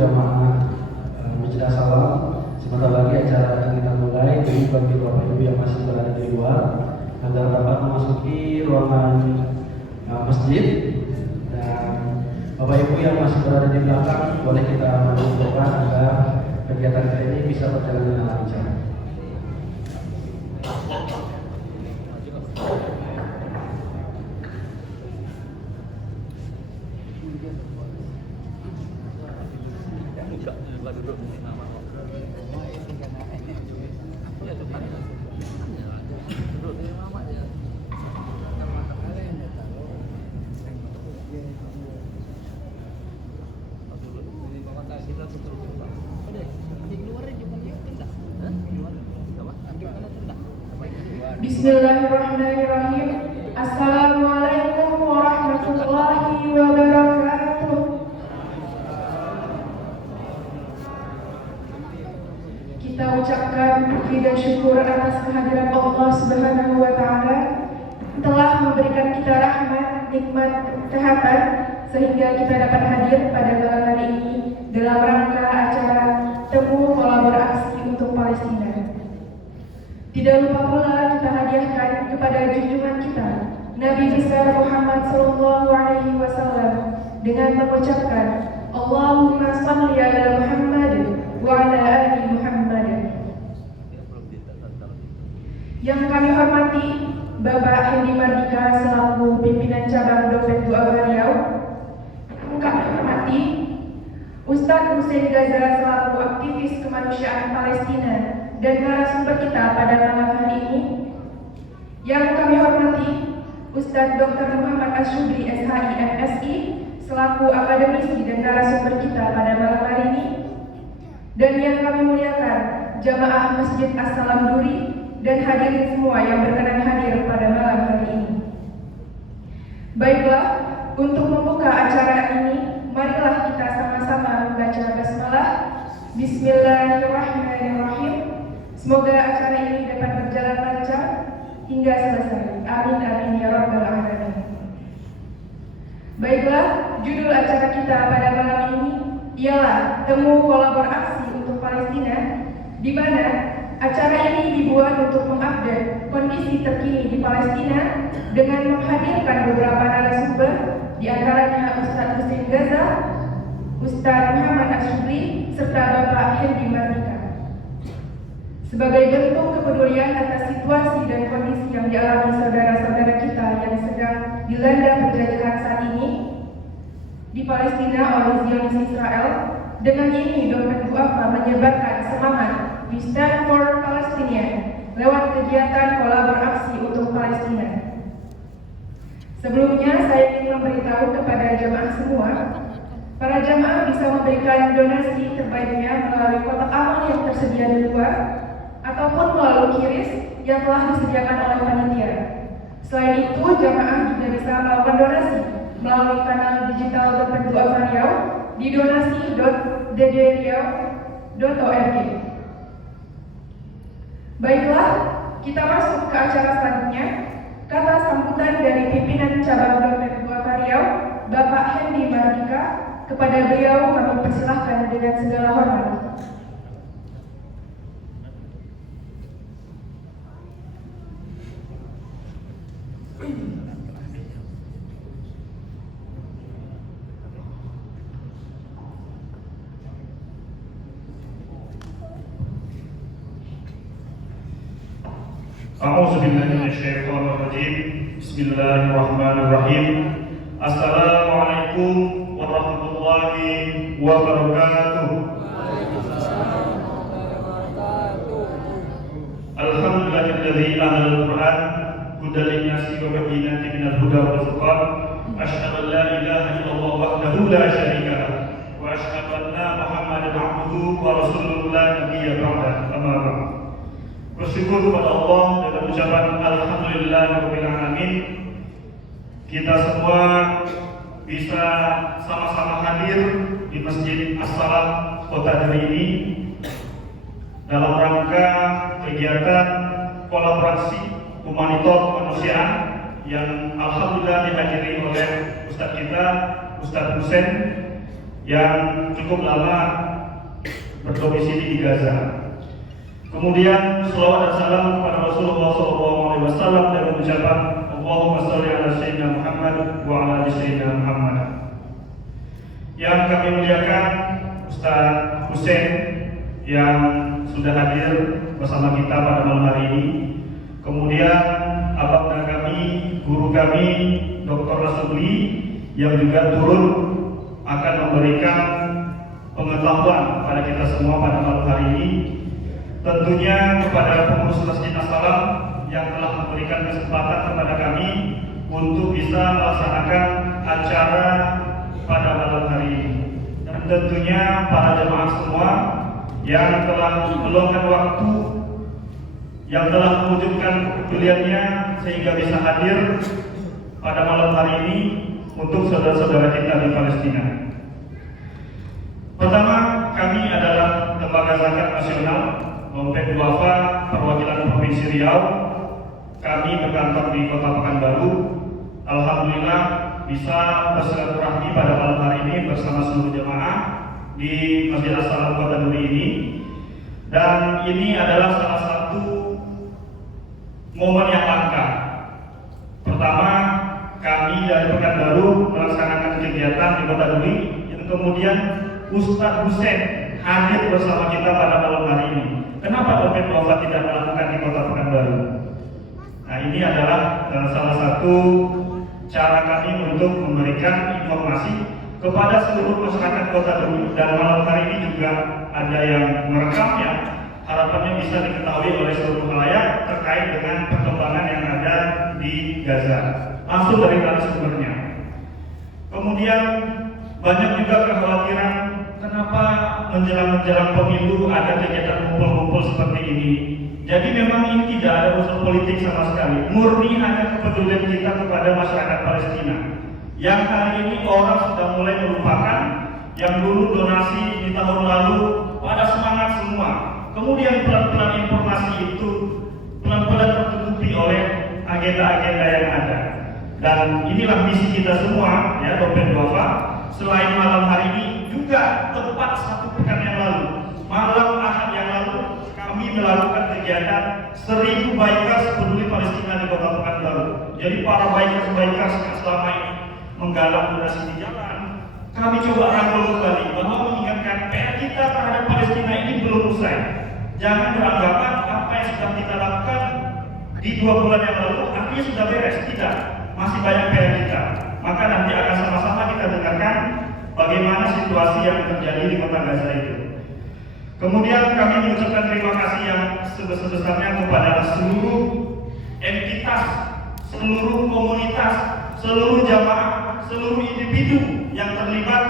jamaah Masjid As-Salam, sebentar lagi acara akan kita mulai. Jadi bagi Bapak Ibu yang masih berada di luar, agar dapat memasuki ruangan masjid, dan Bapak Ibu yang masih berada di belakang boleh kita mengumpulkan agar kegiatan kita ini bisa berjalan dengan lancar. Bismillahirrahmanirrahim. Assalamualaikum warahmatullahi wabarakatuh. Kita ucapkan puji dan syukur atas kehadiran Allah Subhanahu wa Ta'ala telah memberikan kita rahmat, nikmat, kesehatan sehingga kita dapat hadir pada malam hari ini dalam rangka acara temu kolaborasi untuk Palestina. Tidak lupa pula kita hadiahkan kepada junjungan kita Nabi besar Muhammad sallallahu alaihi wasallam dengan mengucapkan Allahumma shalli ala Muhammad wa ala ali Muhammad. Yang kami hormati Bapak Hendi Mardika selaku pimpinan cabang Dompet Duafa Riau. Yang kami hormati Ustadz Hussein Gaza selaku aktivis kemanusiaan Palestina dan narasumber kita pada malam hari ini. Yang kami hormati Ustadz Dr. Muhammad Asyubri SHI MSI selaku akademisi dan narasumber kita pada malam hari ini. Dan yang kami muliakan jamaah Masjid As-Salam Duri dan hadirin semua yang berkenan hadir pada malam hari ini. Baiklah, untuk membuka acara ini, marilah kita sama-sama membaca basmalah. Bismillahirrahmanirrahim. Semoga acara ini dapat berjalan lancar hingga selesai. Amin amin ya rabbal alamin. Baiklah, judul acara kita pada malam ini ialah Temu Kolaborasi untuk Palestina, di mana acara ini dibuat untuk mengupdate kondisi terkini di Palestina dengan menghadirkan beberapa narasumber, di antaranya Ustadz Hussein Gaza, Ustadz Muhammad Asyubri, serta Bapak Hendi Mardika. Sebagai bentuk kepedulian atas situasi dan kondisi yang dialami saudara-saudara kita yang sedang dilanda penjajahan saat ini di Palestina oleh Zionis Israel, dengan ini Dompet Duafa menyebarkan semangat We Stand for Palestinian lewat kegiatan kolaborasi untuk Palestina. Sebelumnya saya ingin memberitahu kepada jamaah semua, para jamaah bisa memberikan donasi terbaiknya melalui kotak amal yang tersedia di luar ataupun melalui QRIS yang telah disediakan oleh panitia. Selain itu, jamaah juga bisa melakukan donasi melalui kanal digital Dompet Duafa Riau di donasi.ddriau.org. Baiklah, kita masuk ke acara selanjutnya. Kata sambutan dari pimpinan cabang Dompet Duafa Riau, Bapak Hendi Mardika. Kepada beliau kami persilahkan dengan segala hormat. A'udzubillahiminasyaitonirrajim. Bismillahirrahmanirrahim. Assalamualaikum warahmatullahi wabarakatuh. Alhamdulillahilladzi anzala al-Qur'an hudan lin-nasi wa bayyinatin minal huda wal furqan. Asyhadu an la ilaha illallah wahdahu la syarika lah wa asyhadu anna Muhammadan abduhu wa rasuluhu la nabiyya ba'da. Amma ba'd. Bersyukur kepada Allah dengan ucapan alhamdulillahirabbil alamin. Kita semua bisa sama-sama hadir di Masjid As-Salam Kota Duri ini dalam rangka kegiatan kolaborasi humanitor kemanusiaan yang alhamdulillah dihadiri oleh Ustadz kita, Ustadz Hussein, yang cukup lama berdomisili di Gaza. Kemudian selawat dan salam kepada Rasulullah SAW dan ucapan Allahumma sholli ala sayyidina Muhammad wa ala ali sayyidina Muhammad. Yang kami muliakan Ustaz Hussein yang sudah hadir bersama kita pada malam hari ini. Kemudian abang kami, guru kami Dr. Rasuli yang juga turun akan memberikan pengetahuan pada kita semua pada malam hari ini. Tentunya kepada pengurus Masjid As-Salam yang telah memberikan kesempatan kepada kami untuk bisa melaksanakan acara pada malam hari ini. Dan tentunya para jemaah semua yang telah meluangkan waktu, yang telah mewujudkan kepeduliannya sehingga bisa hadir pada malam hari ini untuk saudara-saudara kita di Palestina. Pertama, kami adalah Lembaga Zakat Nasional Dompet Duafa Perwakilan Provinsi Riau. Kami berkantor di Kota Pekanbaru. Alhamdulillah bisa bersilaturahmi pada malam hari ini bersama seluruh jemaah di Masjid As-Salam Kota Duri ini. Dan ini adalah salah satu momen yang langka. Pertama, kami dari Pekanbaru melaksanakan kegiatan di Kota Duri, yang kemudian Ustaz Hussein hadir bersama kita pada malam hari ini. Kenapa Dompet Duafa tidak melakukan di Kota Pekanbaru? Nah, ini adalah salah satu cara kami untuk memberikan informasi kepada seluruh masyarakat Kota Duri, dan malam hari ini juga ada yang merekamnya. Harapannya bisa diketahui oleh seluruh khalayak terkait dengan perkembangan yang ada di Gaza langsung dari narasumbernya. Kemudian banyak juga kekhawatiran kenapa menjelang pemilu ada kegiatan kumpul-kumpul seperti ini. Jadi memang ini tidak ada unsur politik sama sekali, murni hanya kepedulian kita kepada masyarakat Palestina. Yang hari ini orang sudah mulai melupakan yang dulu donasi di tahun lalu, pada semangat semua. Kemudian pelan-pelan informasi itu pelan-pelan tertutupi oleh agenda-agenda yang ada. Dan inilah misi kita semua, ya, Dompet Duafa. Selain malam hari ini, juga tepat 1 pekan yang lalu, malam Ahad yang lalu, kami melakukan kegiatan 1000 bikers peduli Palestina di Kota Pekanbaru. Jadi para bikers yang selama ini menggalang donasi di jalan, kami coba rangkul kembali bahwa mengingatkan PR kita terhadap Palestina ini belum usai. Jangan beranggapan apa yang sudah kita lakukan di 2 bulan yang lalu artinya sudah beres. Tidak, masih banyak PR kita. Maka nanti akan sama-sama kita dengarkan bagaimana situasi yang terjadi di Kota Gaza itu. Kemudian kami mengucapkan terima kasih yang sebesar-besarnya kepada seluruh entitas, seluruh komunitas, seluruh jamaah, seluruh individu yang terlibat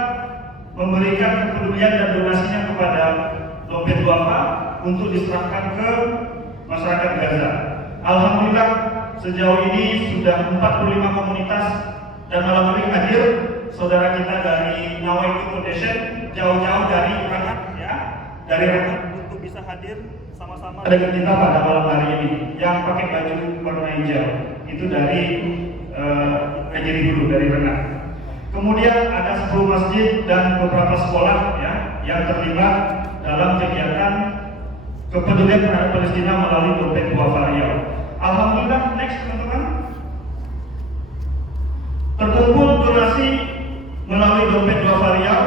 memberikan kepedulian dan donasinya kepada Dompet Duafa untuk diserahkan ke masyarakat Gaza. Alhamdulillah sejauh ini sudah 45 komunitas, dan malam hari hadir saudara kita dari Nawaitu Foundation jauh-jauh dari Rakat, ya, dari Rakat untuk bisa hadir sama-sama dengan kita pada malam hari ini yang pakai baju warna hijau. Itu dari Kejiri dulu dari Rakat. Kemudian ada 10 masjid dan beberapa sekolah, ya, yang terlibat dalam kegiatan kepedulian terhadap Palestina melalui Dompet Duafa Riau. Alhamdulillah, next teman-teman. Terkumpul donasi melalui Dompet Duafa Riau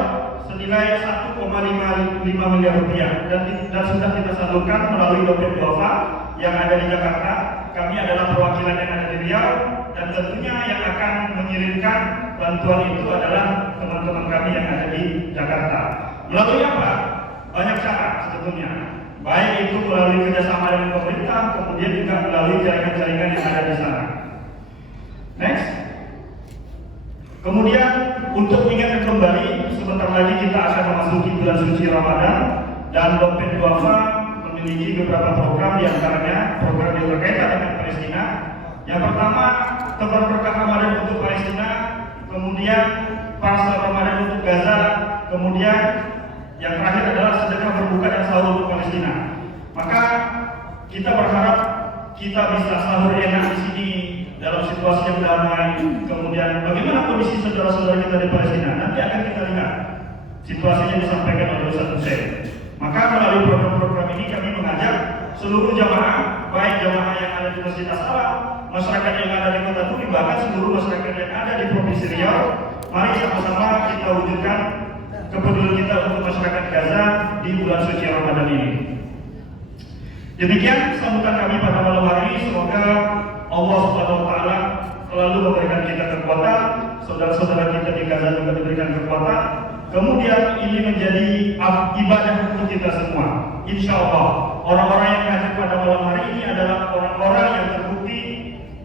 senilai 1,5 miliar rupiah, dan sudah kita salurkan melalui Dompet Duafa yang ada di Jakarta. Kami adalah perwakilan yang ada di Riau, dan tentunya yang akan mengirimkan bantuan itu adalah teman-teman kami yang ada di Jakarta. Melalui apa? Banyak cara sebetulnya. Baik itu melalui kerjasama dengan pemerintah, kemudian juga melalui jaringan-jaringan yang ada di sana. Next. Kemudian untuk mengingatkan kembali, sebentar lagi kita akan memasuki bulan suci Ramadan, dan Dompet Duafa memiliki beberapa program, di antaranya program yang berkaitan dengan Palestina. Yang pertama, tebar berkah Ramadan untuk Palestina, kemudian parsel Ramadan untuk Gaza, kemudian yang terakhir adalah sedekah berbuka dan sahur untuk Palestina. Maka kita berharap kita bisa sahur enak di sini dalam situasi yang damai. Kemudian bagaimana kondisi saudara-saudara kita di Palestina nanti akan kita lihat. situasinya disampaikan oleh Ustaz Hussein. Maka melalui program-program ini kami mengajak seluruh jamaah, baik jamaah yang ada di Masjid As-Salam, masyarakat yang ada di Kota Turi, bahkan seluruh masyarakat yang ada di Provinsi Riau, mari sama-sama kita wujudkan kepedulian kita untuk masyarakat Gaza di bulan suci Ramadan ini. Demikian sambutan kami pada malam hari ini. Semoga Allah Subhanahu wa taala selalu memberikan kita kekuatan, saudara-saudara kita di Gaza juga diberikan kekuatan. Kemudian ini menjadi ibadah untuk kita semua. Insya Allah orang-orang yang hadir pada malam hari ini adalah orang-orang yang terbukti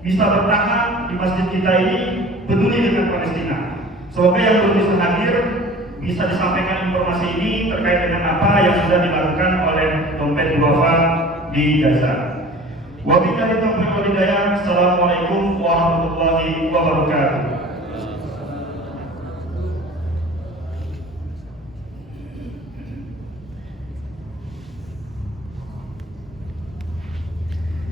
bisa bertahan di masjid kita ini, peduli dengan Palestina. Semoga yang belum bisa hadir bisa disampaikan informasi ini terkait dengan apa yang sudah dilakukan oleh Dompet Duafa di Gaza. Wabillahi taufiq wal hidayah. Assalamualaikum warahmatullahi wabarakatuh.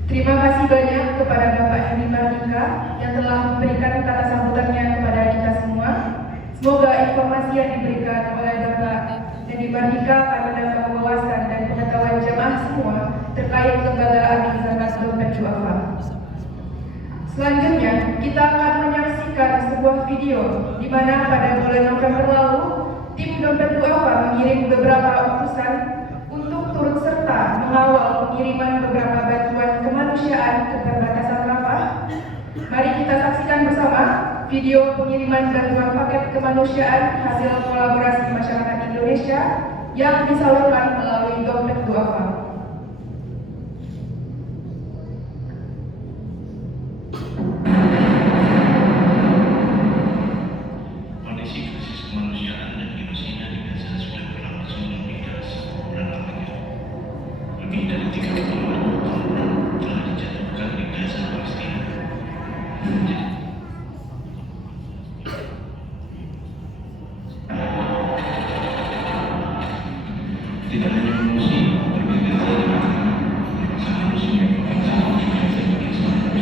Terima kasih banyak kepada Bapak Hedi Mardika yang telah memberikan kata sambutannya kepada kita semua. Semoga informasi yang diberikan oleh Bapak Hedi Mardika akan menambah wawasan dan pengetahuan jamaah semua terkait lembaga amil zakat Dompet Duafa. Selanjutnya, kita akan menyaksikan sebuah video di mana pada bulan November lalu, tim Dompet Duafa mengirim beberapa utusan untuk turut serta mengawal pengiriman beberapa bantuan kemanusiaan ke perbatasan Rafah. Mari kita saksikan bersama video pengiriman bantuan paket kemanusiaan hasil kolaborasi masyarakat Indonesia yang disalurkan melalui Dompet Duafa. Kondisi krisis kemanusiaan dan genosida di Gaza sudah berlangsung lebih dari 10 bulan lamanya. Lebih dari 30 korban telah dijatuhkan di Gaza, Palestina. Tidak hanya mengungsi, warga Gaza dan seharusnya Gaza juga sebagai seorang.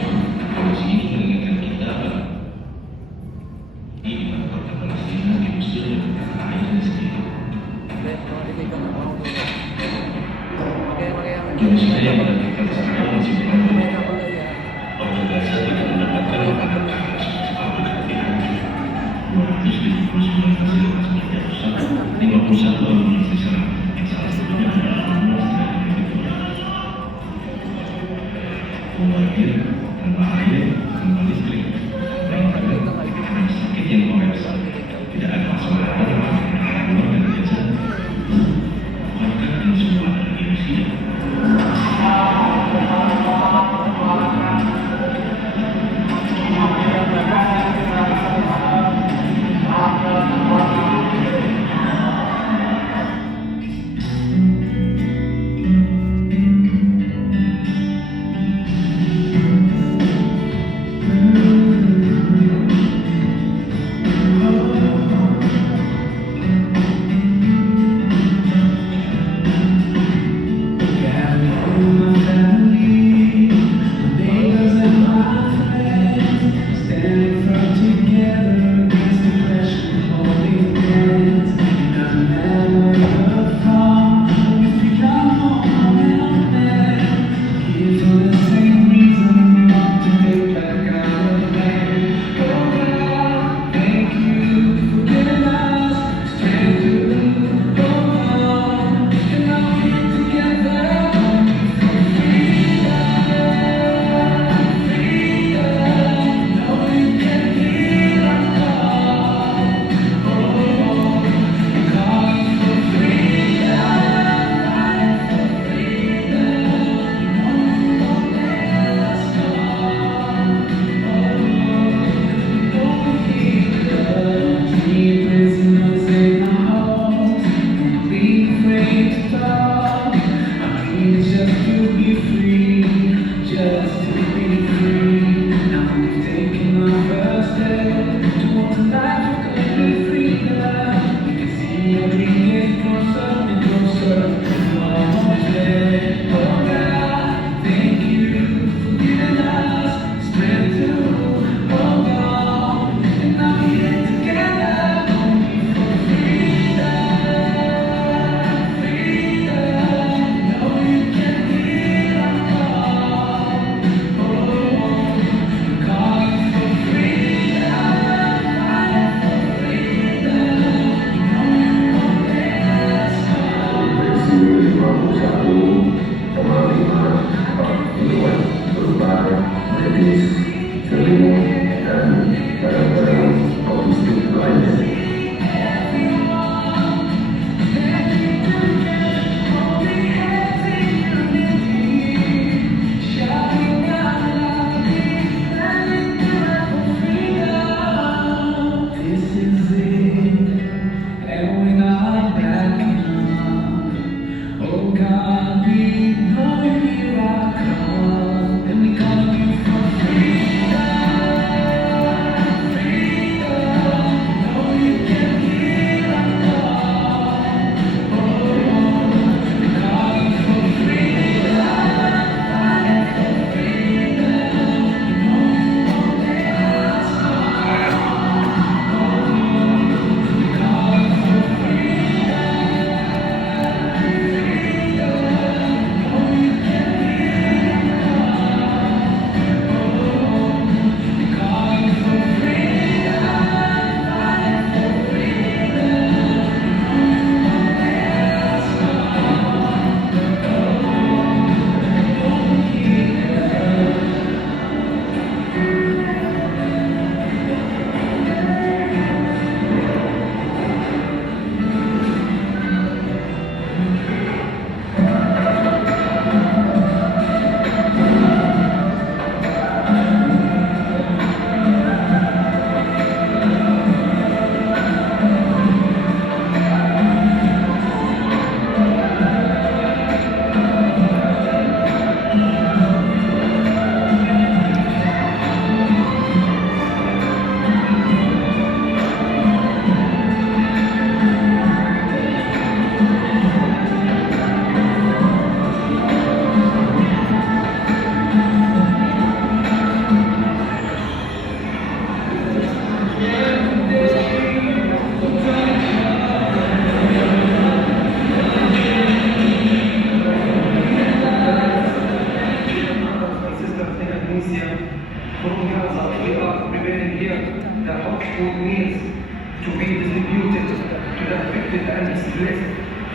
Kondisi ini mengingatkan kita di mana warga Palestina diusir dengan kata ayahnya sendiri. Genosida yang dilakukan sekarang masih berlangsung. Warga Gaza tidak mendapatkan makanan karena sebagai kepentingan. 279 fasilitas kerja rusak, 51 orang diserang, yang salah satunya adalah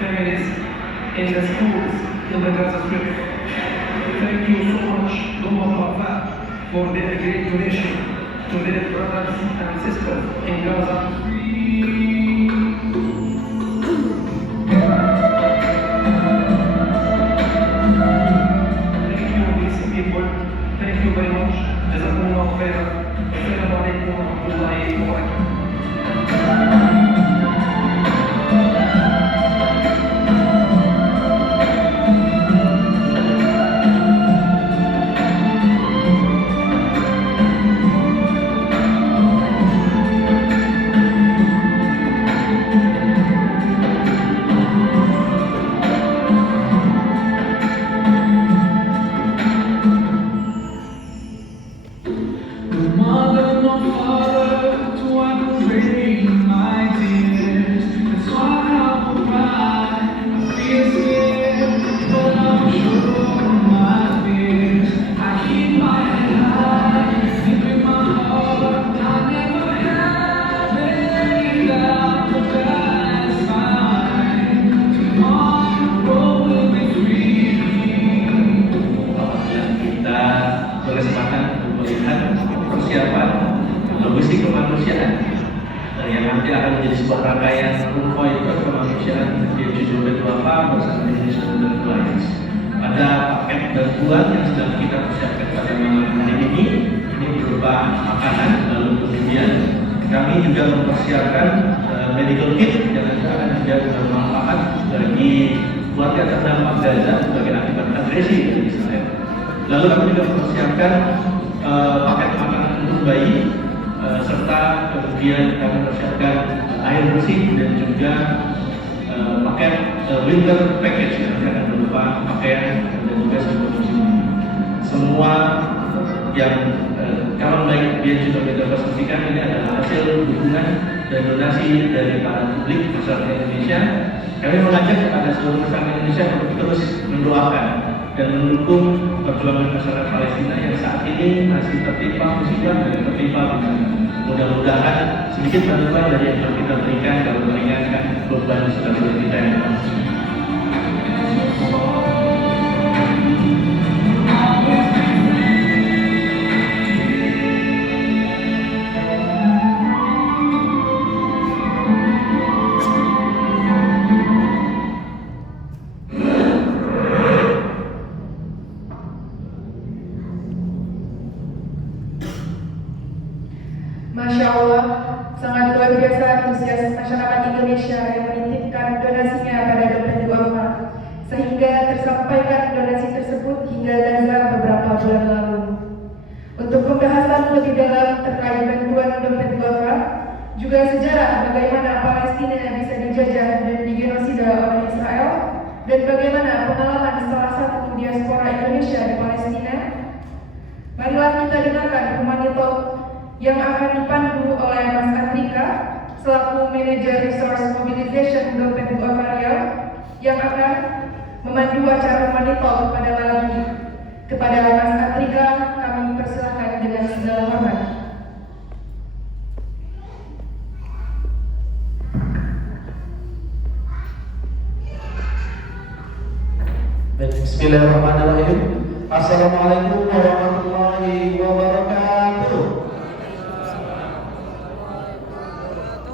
feminists in the schools in the Gaza Strip. Thank you so much, Duma Wafa, for the great donation to their brothers and sisters in Gaza. Thank you, these people. Thank you very much. Jazakumullah khairan. Assalamu alaikum wa rahmatullahi wa barakatuh. logistik kemanusiaan yang nanti akan menjadi sebuah rangkaian konvoi kemanusiaan di judul B2A bersama Indonesia dan Alliance. Pada paket bantuan yang sedang kita persiapkan pada malam hari ini berupa makanan, lalu kemudian kami juga mempersiapkan medical kit yang nanti akan menjadi bermanfaat bagi keluarga terdampak Gaza sebagai akibat agresi dari Israel. Lalu kami juga mempersiapkan paket makanan untuk bayi serta kemudian kami mempersiapkan air bersih dan juga paket winter package yang akan berupa pakaian dan juga sebuah semua yang kalau baik dia juga kita pastikan ini adalah hasil dukungan dan donasi dari para publik masyarakat Indonesia. Kami mengajak kepada seluruh masyarakat Indonesia untuk terus mendoakan dan mendukung perjuangan masyarakat Palestina yang saat ini masih tertimpa musibah dan tertimpa bencana. Mudah-mudahan sedikit bantuan dari yang kita berikan dapat meringankan beban saudara kita yang masih. Masya Allah, sangat luar biasa antusias masyarakat Indonesia yang menitipkan donasinya pada dompet duafa, sehingga tersampaikan donasi tersebut hingga Gaza beberapa bulan lalu. Untuk pembahasan lebih dalam terkait bantuan dompet duafa, juga sejarah bagaimana Palestina bisa dijajah dan digenosida oleh Israel, dan bagaimana pengalaman salah satu diaspora Indonesia di Palestina, marilah kita dengarkan Humani Talk yang akan dipandu oleh Mas Andika selaku Manager Resource Mobilization Dompet Duafa Riau yang akan memandu acara Humani Talk pada malam ini. Kepada Mas Andika kami persilahkan dengan segala hormat. Bismillahirrahmanirrahim. Assalamualaikum warahmatullahi wabarakatuh.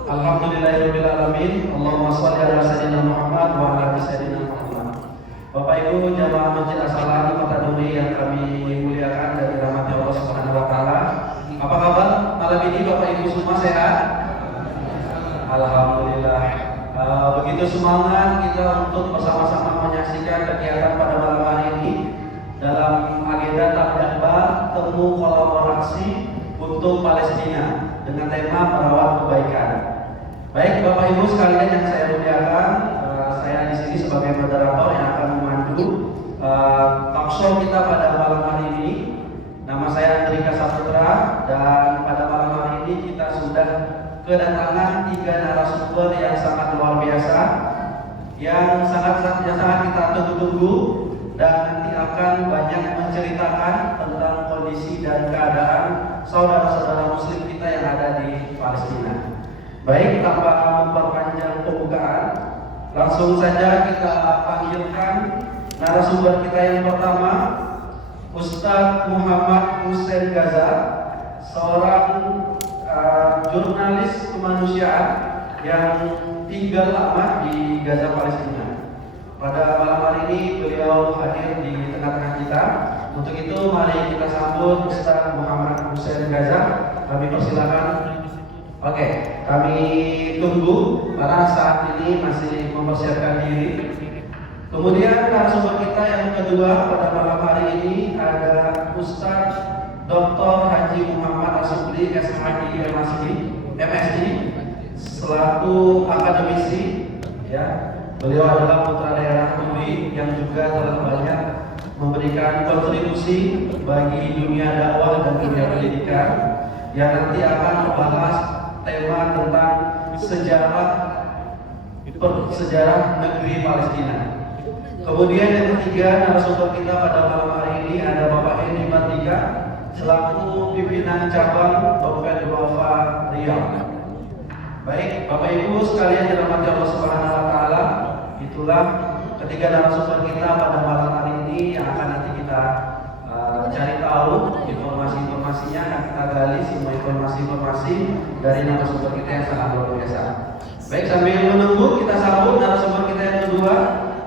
Alhamdulillahirabbil alamin. Allahumma shalli ala sayyidina Muhammad wa ala ali sayyidina Muhammad. Bapak Ibu jamaah Masjid As-Salam Kota Duri yang kami muliakan dan dirahmati Allah Subhanahu wa taala. Apa kabar malam ini Bapak Ibu semua sehat? Alhamdulillah. Begitu semangat kita untuk bersama-sama menyaksikan kegiatan pada malam hari ini dalam agenda takbir temu kolaborasi untuk Palestina dengan tema merawat kebaikan. Baik Bapak Ibu sekalian yang saya muliakan, saya di sini sebagai moderator yang akan memandu talk show kita pada malam hari ini. Nama saya Andrika Saputra dan pada malam hari ini kita sudah kedatangan 3 narasumber yang sangat luar biasa, yang sangat kita tunggu-tunggu dan nanti akan banyak menceritakan tentang kondisi dan keadaan saudara-saudara Muslim kita yang ada di Palestina. Baik, tanpa memperpanjang pembukaan, Langsung saja kita panggilkan narasumber kita yang pertama, Ustadz Muhammad Hussein Gaza, seorang jurnalis kemanusiaan yang tinggal lama di Gaza, Palestina. Pada malam hari ini beliau hadir di tengah-tengah kita. Untuk itu mari kita sambut Ustadz Muhammad Hussein Gaza. Kami persilakan. Oke, kami tunggu karena saat ini masih mempersiapkan diri. Kemudian narasumber kita yang kedua pada malam hari ini ada Ustadz Dr. Haji Muhammad Asubli SHI MSI selaku akademisi, ya. Beliau adalah putra daerah UI yang juga telah banyak memberikan kontribusi bagi dunia dakwah dan dunia pendidikan, yang nanti akan membahas tema tentang sejarah negeri Palestina. Kemudian yang ketiga narasumber kita pada malam hari ini ada Bapak Hendy Martika selaku pimpinan cabang Dompet Duafa Riau. Baik, Bapak Ibu sekalian dirahmati Allah Subhanahu wa taala, itulah ketiga narasumber kita pada malam hari ini yang akan nanti kita cari tahu informasi-informasinya, dan kita gali semua informasi-informasi dari narasumber kita yang sangat luar biasa. Baik, sambil menunggu kita sambut narasumber kita yang kedua,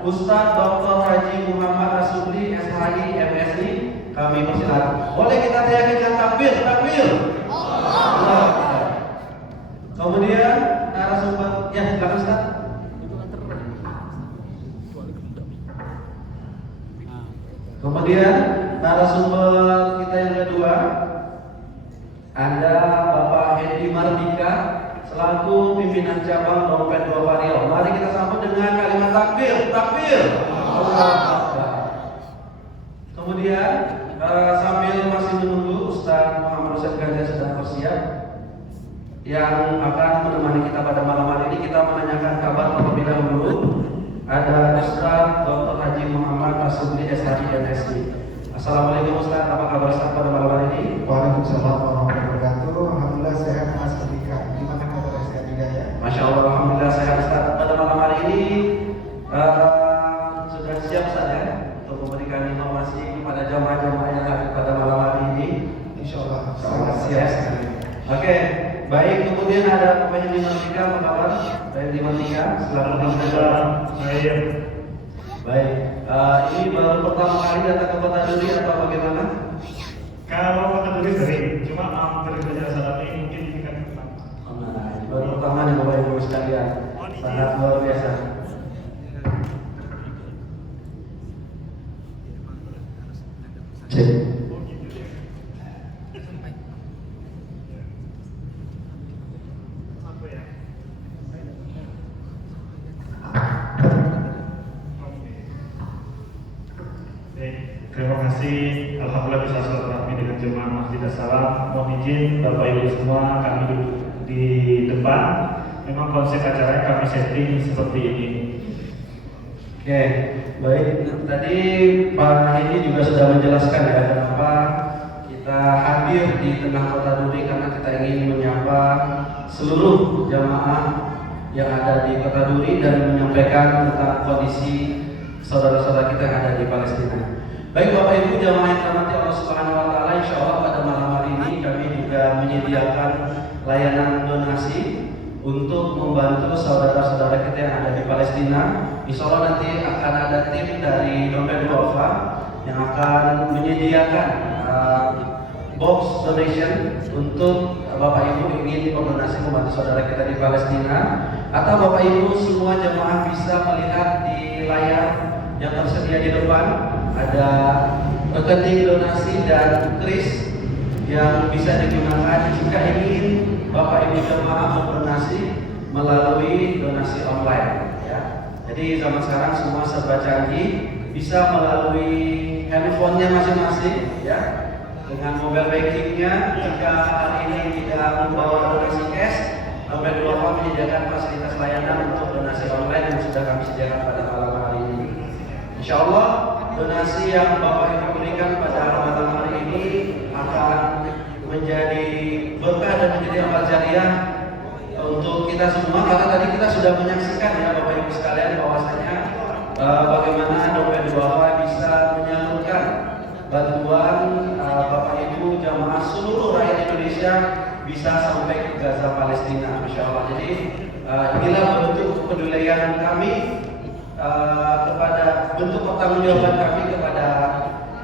Ustadz Dr. Haji Muhammad Asubli SHI MSI. Kami persilakan. Boleh kita teriakin takbir, takbir. Allah. Kemudian narasumber, ya silakan Ustaz. Kemudian narasumber kita yang kedua ada Bapak Hendy Martika selaku pimpinan cabang Dompet Duafa Riau. Mari kita sambut dengan kalimat takbir, takbir. Kemudian sambil masih menunggu Ustaz Muhammad Hussein Gaza sedang bersiap yang akan menemani kita pada malam hari ini, kita menanyakan kabar terlebih dahulu. Ada Ustaz Dr. Haji Muhammad Asubli SHI MSI. Assalamualaikum Ustaz, apa kabar Ustaz pada malam hari ini? Waalaikumsalam warahmatullahi wabarakatuh. Alhamdulillah sehat Mas Ketika. Gimana kabar sehat juga ya? Masya Allah, alhamdulillah sehat Ustaz. Pada malam hari ini sudah siap Ustaz ya untuk memberikan informasi kepada jamaah-jamaah yang hadir pada malam hari ini. Insya Allah Sangat siap. Oke, baik. Kemudian ada Bapak Hendy Martika, apa kabar? Bapak Hendy Martika, selamat datang. Baik, ini baru pertama kali datang ke Kota Duri atau bagaimana? Kalau Kota Duri sering, cuma hampir kerja saat ini mungkin ini kan pertama. Nah, ini baru pertama nih Bapak Ibu sekalian, sangat luar biasa. Cek. Terima kasih, alhamdulillah bisa silaturahmi dengan jemaah Masjid As-Salam. Mohon izin Bapak Ibu semua, kami duduk di depan. Memang konsep acaranya kami setting seperti ini. Oke, baik. Tadi Pak Hendy juga sudah menjelaskan ya kenapa kita hadir di tengah Kota Duri, karena kita ingin menyapa seluruh jamaah yang ada di Kota Duri dan menyampaikan tentang kondisi saudara-saudara kita yang ada di Palestina. Baik Bapak Ibu jamaah yang dirahmati Allah Subhanahu wa taala, insyaallah pada malam hari ini kami juga menyediakan layanan donasi untuk membantu saudara-saudara kita yang ada di Palestina. Insyaallah nanti akan ada tim dari Dompet Duafa yang akan menyediakan box donation untuk Bapak Ibu ingin berdonasi membantu saudara kita di Palestina, atau Bapak Ibu semua jemaah bisa melihat di layar yang tersedia di depan ada rekening donasi dan kris yang bisa digunakan jika ingin Bapak Ibu jemaah berdonasi melalui donasi online ya. Jadi zaman sekarang semua serba canggih, bisa melalui handphonenya masing-masing ya, dengan mobile bankingnya. Jika hari ini tidak membawa donasi cash, Dompet Duafa menyediakan fasilitas layanan untuk donasi online yang sudah kami sediakan pada malam hari ini. Insya Allah donasi yang Bapak Ibu berikan pada malam hari ini akan menjadi berkah dan menjadi amal jariah untuk kita kita semua, karena tadi kita sudah menyaksikan ya Bapak Ibu sekalian bahwasanya bagaimana dompet duafa bisa menyalurkan bantuan Bapak Ibu jamaah seluruh rakyat Indonesia bisa sampai ke Gaza Palestina, Masya Allah. Jadi inilah bentuk kepedulian kami kepada bentuk pertanggungjawaban kami kepada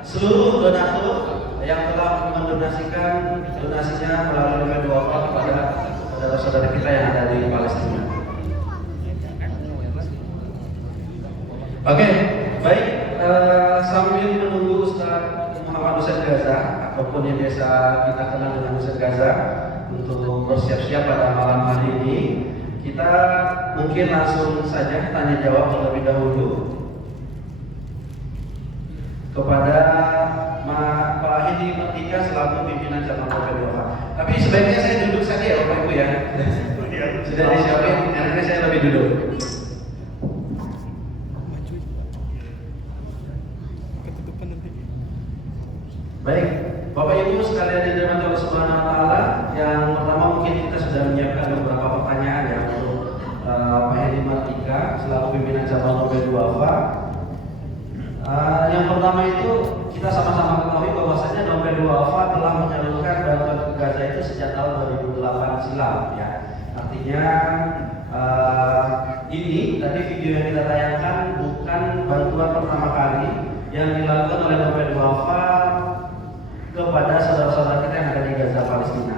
seluruh donatur yang telah mendonasikan donasinya melalui dompet duafa kepada saudara-saudara kita yang ada di Palestina. Oke, baik. Sambil menunggu Ustaz Muhammad Hussein Gaza ataupun yang biasa kita kenal dengan Hussein Gaza untuk bersiap-siap pada malam hari ini, kita mungkin langsung saja tanya jawab terlebih dahulu kepada Pak Hidi Martika selaku pimpinan cabang dompet duafa. Tapi sebaiknya saya duduk saja ya Bapak Ibu ya. Sudah disiapin, enaknya saya lebih duduk. Baik, Bapak Ibu sekalian yang dirahmati Allah Subhanahu wa taala, yang pertama mungkin kita sudah menyiapkan beberapa pertanyaan ya untuk Pak Hedi Martika selaku pimpinan cabang dompet duafa. Yang pertama itu kita sama-sama ketahui bahwasanya dompet duafa telah menyalurkan bantuan ke Gaza itu sejak tahun 2008 silam ya. Artinya ini tadi video yang kita tayangkan bukan bantuan pertama kali yang dilakukan oleh dompet duafa kepada saudara-saudara kita yang ada di Gaza Palestina.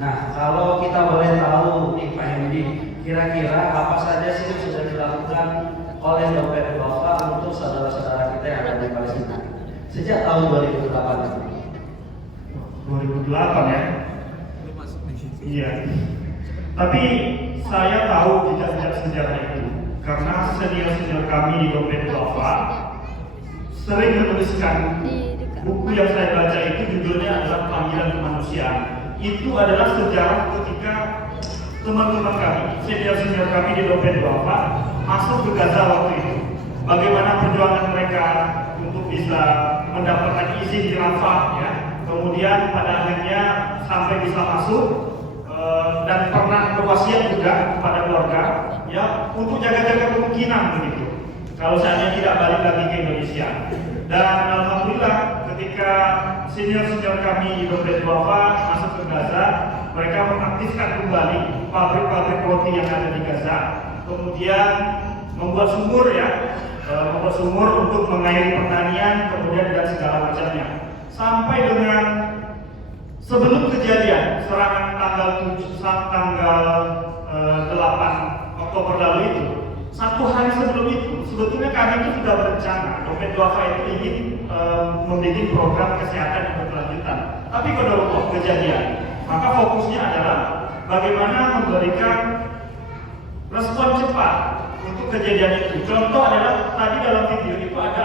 Nah, kalau kita boleh tahu nih Pak Hendi, kira-kira apa saja sih yang sudah dilakukan oleh dompet duafa untuk saudara-saudara kita yang ada di Palestina sejak tahun 2008 itu? 2008 ya? Iya. Tapi saya tahu jejak-jejak sejarah itu karena senior-senior kami di dompet duafa sering menuliskan buku yang saya baca itu judulnya adalah Panggilan Kemanusiaan. Itu adalah sejarah ketika teman-teman kami, senior-senior kami di dompet duafa masuk ke Gaza waktu itu. Bagaimana perjuangan mereka untuk bisa mendapatkan izin di Rafah ya. Kemudian pada akhirnya sampai bisa masuk dan pernah berwasiat juga kepada keluarga ya untuk jaga-jaga kemungkinan begitu. Kalau seandainya tidak balik lagi ke Indonesia. Dan alhamdulillah ketika senior-senior kami di dompet duafa masuk ke Gaza, mereka mengaktifkan kembali pabrik-pabrik roti yang ada di Gaza, kemudian membuat sumur ya, membuat sumur untuk mengairi pertanian, kemudian dan segala macamnya. Sampai dengan sebelum kejadian serangan tanggal 8 Oktober lalu itu, satu hari sebelum itu, sebetulnya kami itu sudah berencana, dompet duafa itu ingin membuat program kesehatan yang berkelanjutan. Tapi pada waktu kejadian, maka fokusnya adalah bagaimana memberikan respon cepat untuk kejadian itu. Contoh adalah tadi dalam video itu ada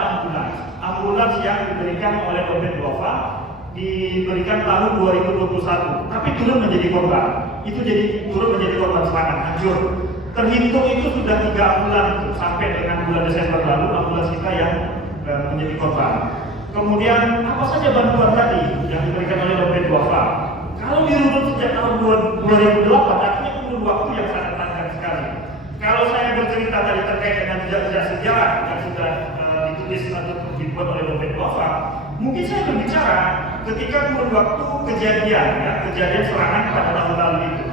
ambulans yang diberikan oleh dompet duafa, diberikan tahun 2021, tapi turun menjadi korban. Itu jadi turun menjadi korban serangan, hancur. Terhitung itu sudah 3 bulan sampai dengan bulan Desember lalu ambulans kita yang menjadi korban. Kemudian apa saja bantuan tadi yang diberikan oleh dompet duafa? Kalau dirunut sejak tahun 2008, artinya perlu waktu yang sangat panjang sekali. Kalau saya bercerita tadi terkait dengan jejak sejarah yang sudah ditulis atau dibuat oleh dompet duafa, mungkin saya berbicara ketika kurun waktu kejadian serangan pada tahun lalu itu.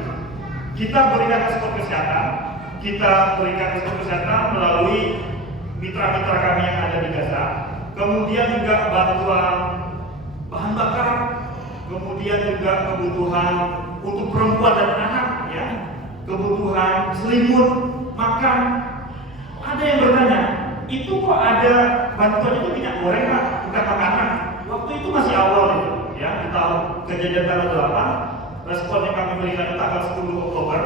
Kita berikan respon kesehatan. Kita berikan respon kesehatan melalui mitra-mitra kami yang ada di Gaza. Kemudian juga bantuan bahan bakar, kemudian juga kebutuhan untuk perempuan dan anak, ya, kebutuhan selimut, makan. Ada yang bertanya, itu kok ada bantuan itu minyak goreng Pak, bukan makanan? Waktu itu masih awal itu, ya, di tahun kejadian tanggal 8, respon yang kami berikan tanggal 10 Oktober.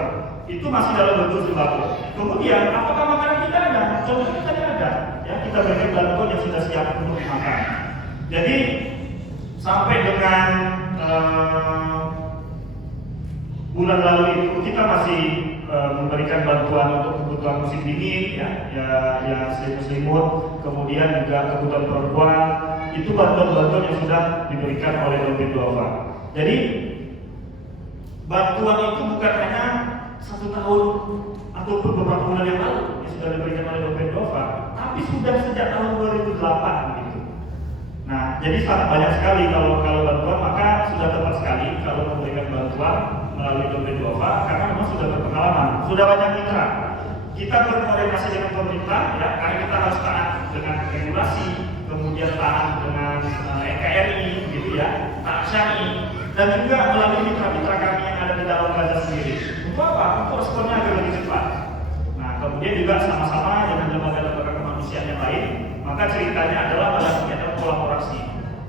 Itu masih dalam bentuk sembako. Kemudian, apakah makanan kita ada? Contohnya tadi ada. Ya, kita berikan bantuan yang sudah siap untuk dimakan. Jadi, sampai dengan bulan lalu itu kita masih memberikan bantuan untuk kebutuhan musim dingin, ya selimut, kemudian juga kebutuhan perempuan. Itu bantuan-bantuan yang sudah diberikan oleh dompet duafa. Jadi, bantuan itu bukan hanya 1 tahun ataupun beberapa bulan yang lalu yang sudah diberikan oleh Dompet Duafa, tapi sudah sejak tahun 2008 gitu. Nah, jadi sangat banyak sekali kalau bantuan, maka sudah tepat sekali kalau memberikan bantuan melalui Dompet Duafa karena memang sudah berpengalaman, sudah banyak mitra. Kita berkoordinasi dengan pemerintah ya, karena kita harus taat dengan regulasi, kemudian taat dengan NKRI gitu ya, taat syar'i, dan juga melalui mitra-mitra kami yang ada di dalam Gaza sendiri. Untuk apa? Untuk responnya agar lebih cepat. Nah, kemudian juga sama-sama dengan lembaga-lembaga kemanusiaan yang lain, maka ceritanya adalah pada kegiatan kolaborasi.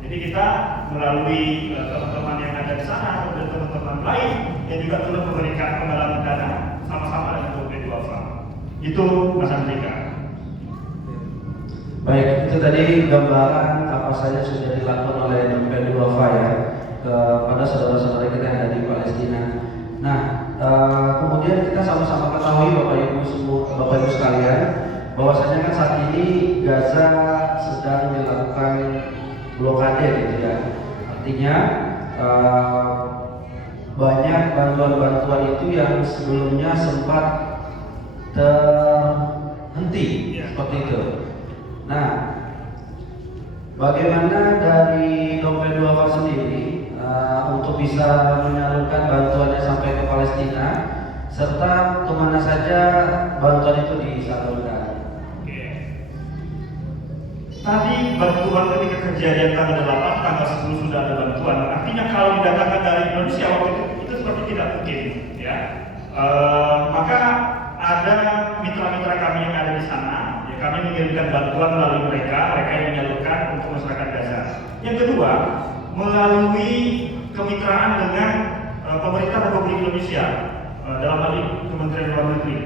Jadi kita melalui teman-teman yang ada di sana dan teman-teman lain yang juga turut memberikan penggalangan dana sama-sama dengan Dompet Duafa. Itu Mas Andika. Baik, itu tadi gambaran apa saja sudah dilakukan oleh Dompet Duafa ya kepada saudara-saudara kita yang ada di Palestina. Nah, kemudian kita sama-sama ketahui Bapak Ibu sekalian, bahwasanya kan saat ini Gaza sedang dilakukan blokade gitu ya. Artinya banyak bantuan-bantuan itu yang sebelumnya sempat terhenti seperti itu. Nah, bagaimana dari Dompet Duafa sendiri untuk bisa menyalurkan bantuannya sampai ke Palestina, serta kemana saja bantuan itu disalurkan? Oke. Tadi bantuan ketika kejadian tanggal 8, tanggal 10 sudah ada bantuan. Artinya kalau didatangkan dari Indonesia waktu itu seperti tidak mungkin, ya. Maka ada mitra-mitra kami yang ada di sana, ya, kami mengirimkan bantuan melalui mereka yang menyalurkan untuk masyarakat Gaza. Yang kedua, melalui kemitraan dengan pemerintah Republik Indonesia, dalam hal ini Kementerian Luar Negeri,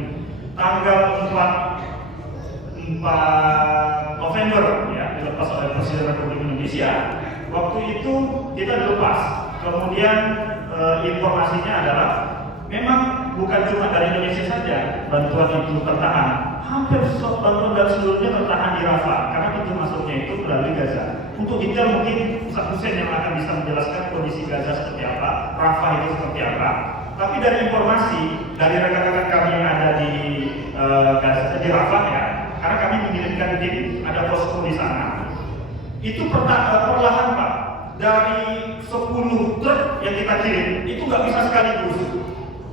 tanggal 4 November ya, dilepas oleh Presiden Republik Indonesia. Waktu itu kita dilepas. Kemudian informasinya adalah memang bukan cuma dari Indonesia saja bantuan itu tertahan, hampir bantuan dari seluruhnya tertahan di Rafah karena pintu masuknya itu melalui Gaza. Untuk detail mungkin Ustaz Hussein yang akan bisa menjelaskan kondisi Gaza seperti apa, Rafah itu seperti apa. Tapi dari informasi dari rekan-rekan kami yang ada di Gaza, di Rafah ya, karena kami mengirimkan tim, ada posko di sana. Itu perlahan Pak, dari 10 truk yang kita kirim itu nggak bisa sekaligus.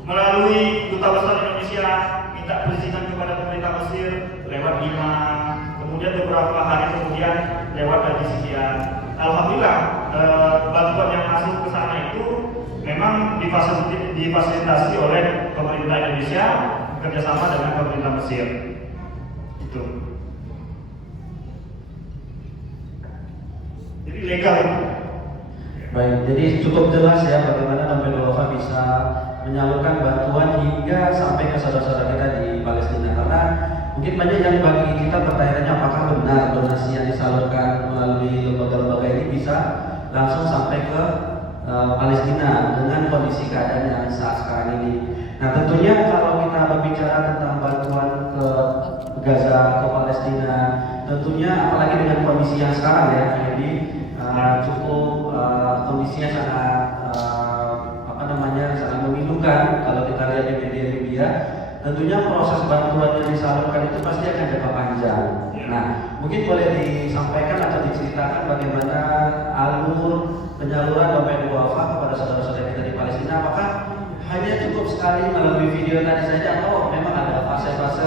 Melalui Duta Besar Indonesia minta perizinan kepada pemerintah Mesir lewat 5, kemudian beberapa hari kemudian lewat dari sekian. Alhamdulillah bantuan yang masuk ke sana itu memang difasilitasi oleh pemerintah Indonesia bekerjasama dengan pemerintah Mesir. Itu. Jadi legal. Baik, jadi cukup jelas ya bagaimana Dompet Duafa bisa menyalurkan bantuan hingga sampai ke saudara-saudara kita di Palestina. Karena mungkin banyak yang bagi kita pertanyaannya apakah benar donasi yang disalurkan melalui lembaga-lembaga ini bisa langsung sampai ke Palestina dengan kondisi keadaan yang saat sekarang ini. Nah, tentunya kalau kita berbicara tentang bantuan ke Gaza, ke Palestina, tentunya apalagi dengan kondisi yang sekarang ya, jadi cukup kondisinya sangat sangat memilukan kalau kita lihat di media-media. Tentunya proses bantuan yang disalurkan itu pasti akan jangka panjang. Nah, mungkin boleh disampaikan atau diceritakan bagaimana alur penyaluran Dompet Duafa kepada saudara-saudara kita di Palestina. Apakah hanya cukup sekali melalui video tadi saja atau memang ada fase-fase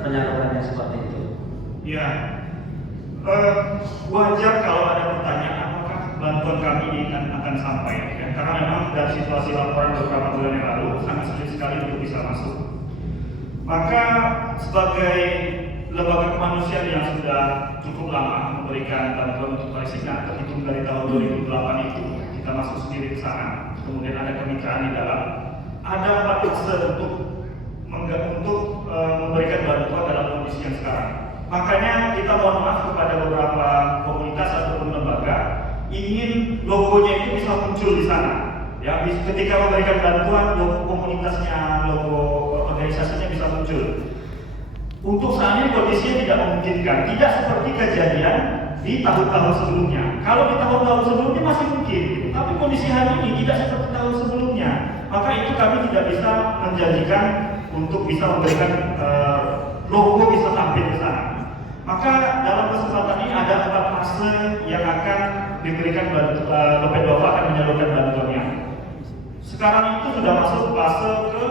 penyaluran yang seperti itu? Ya, wajar kalau ada pertanyaan apakah bantuan kami ini akan sampai ya? Karena memang dari situasi laporan beberapa bulan yang lalu sangat sulit sekali untuk bisa masuk. Maka sebagai lembaga kemanusiaan yang sudah cukup lama memberikan bantuan untuk Palestina, terhitung dari tahun 2008 itu kita masuk sendiri ke sana, kemudian ada kemitraan di dalam, ada 4 fase untuk memberikan bantuan dalam kondisi yang sekarang. Makanya kita mohon maaf kepada beberapa komunitas ataupun lembaga ingin logonya itu bisa muncul di sana. Ya, ketika memberikan bantuan, logo komunitasnya, logo organisasinya bisa muncul. Untuk saat ini kondisinya tidak memungkinkan, tidak seperti kejadian di tahun-tahun sebelumnya. Kalau di tahun-tahun sebelumnya masih mungkin, tapi kondisi hari ini tidak seperti tahun sebelumnya. maka itu kami tidak bisa menjanjikan untuk bisa memberikan logo bisa tampil ke sana. Maka dalam kesempatan ini ada 4 fase yang akan diberikan dompet duafa akan menyalurkan bantuannya. Sekarang itu sudah masuk fase ke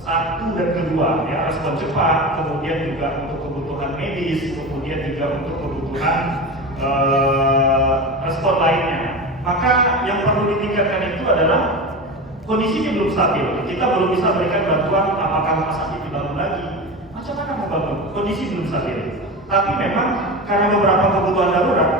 1 dan kedua, ya, respon cepat, kemudian juga untuk kebutuhan medis, kemudian juga untuk kebutuhan respon lainnya. Maka yang perlu ditingkatkan itu adalah kondisinya belum stabil. Kita belum bisa berikan bantuan apakah rumah sakit dibangun lagi. Macam mana mau bangun? Kondisi belum stabil. Tapi memang karena beberapa kebutuhan darurat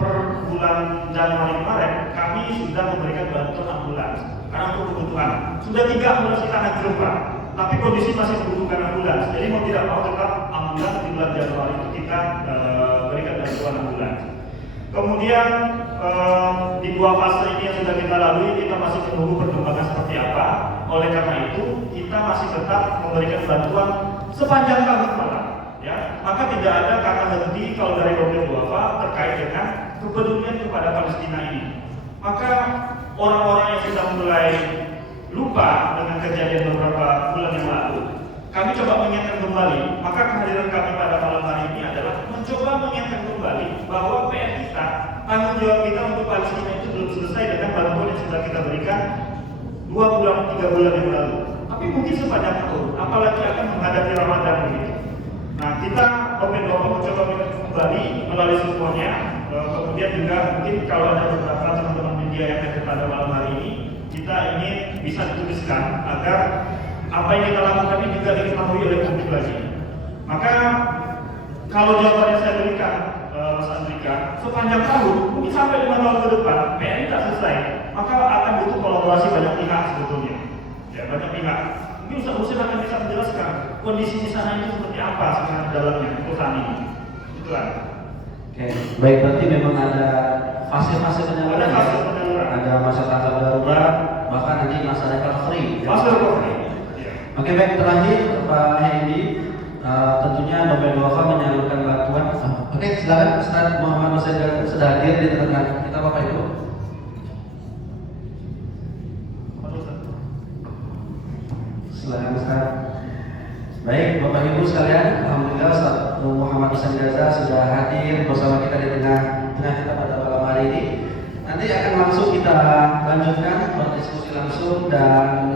per bulan Januari kemarin kami sudah memberikan bantuan ambulans. Karena untuk kebutuhan sudah 3 ambulans kita akan berubah. Tapi kondisi masih membutuhkan ambulans. Jadi mau tidak mau tetap ambulans di bulan Januari itu kita berikan bantuan ambulans. Kemudian di 2 fase ini yang sudah kita lalui, kita masih menunggu perkembangan seperti apa. Oleh karena itu, kita masih tetap memberikan bantuan sepanjang tahun malah. Ya, maka tidak ada kata henti kalau dari dompet duafa terkait dengan kepedulian kepada Palestina ini. Maka orang-orang yang sudah mulai lupa dengan kejadian beberapa bulan yang lalu, kami coba mengingatkan kembali. Maka kehadiran kami pada malam hari ini adalah mencoba mengingatkan kembali bahwa PR kita, tanggung jawab kita untuk Palestina itu belum selesai dengan bantuan yang sudah kita berikan 2 bulan, 3 bulan yang lalu. Tapi mungkin sepanjang tahun, apalagi akan menghadapi Ramadan begitu. Nah, kita dompet duafa mencoba mengingatkan kembali melalui semuanya. Kemudian juga mungkin kalau ada beberapa teman-teman media yang hadir pada malam hari ini, kita ingin bisa dituliskan agar apa yang kita lakukan ini juga diketahui oleh publik lagi. Maka kalau jawaban yang saya berikan, Mas Andrika, sepanjang tahun, mungkin sampai 5 tahun ke depan, PR ini tak selesai, maka akan butuh kolaborasi banyak pihak sebetulnya. Ya, banyak pihak. Mungkin Ustaz Husin akan bisa menjelaskan kondisi di sana itu seperti apa sebenarnya dalamnya perusahaan ini. Itu kan. Oke, baik, berarti memang ada fase-fase penyaluran. Ada fase penyaluran. Ada masa tanggap darurat, bahkan nanti masa recovery. Fase recovery. Oke, baik, terakhir Pak Hendy, tentunya dompet duafa menyalurkan bantuan. Oke, silakan Ustaz Muhammad Hussein sudah hadir di tengah kita Bapak Ibu. Silakan Ustaz. Baik, Bapak Ibu sekalian, alhamdulillah Ustaz Muhammad Hussein Gaza sudah hadir bersama kita di tengah kita pada malam hari ini. Nanti akan langsung kita lanjutkan berdiskusi langsung dan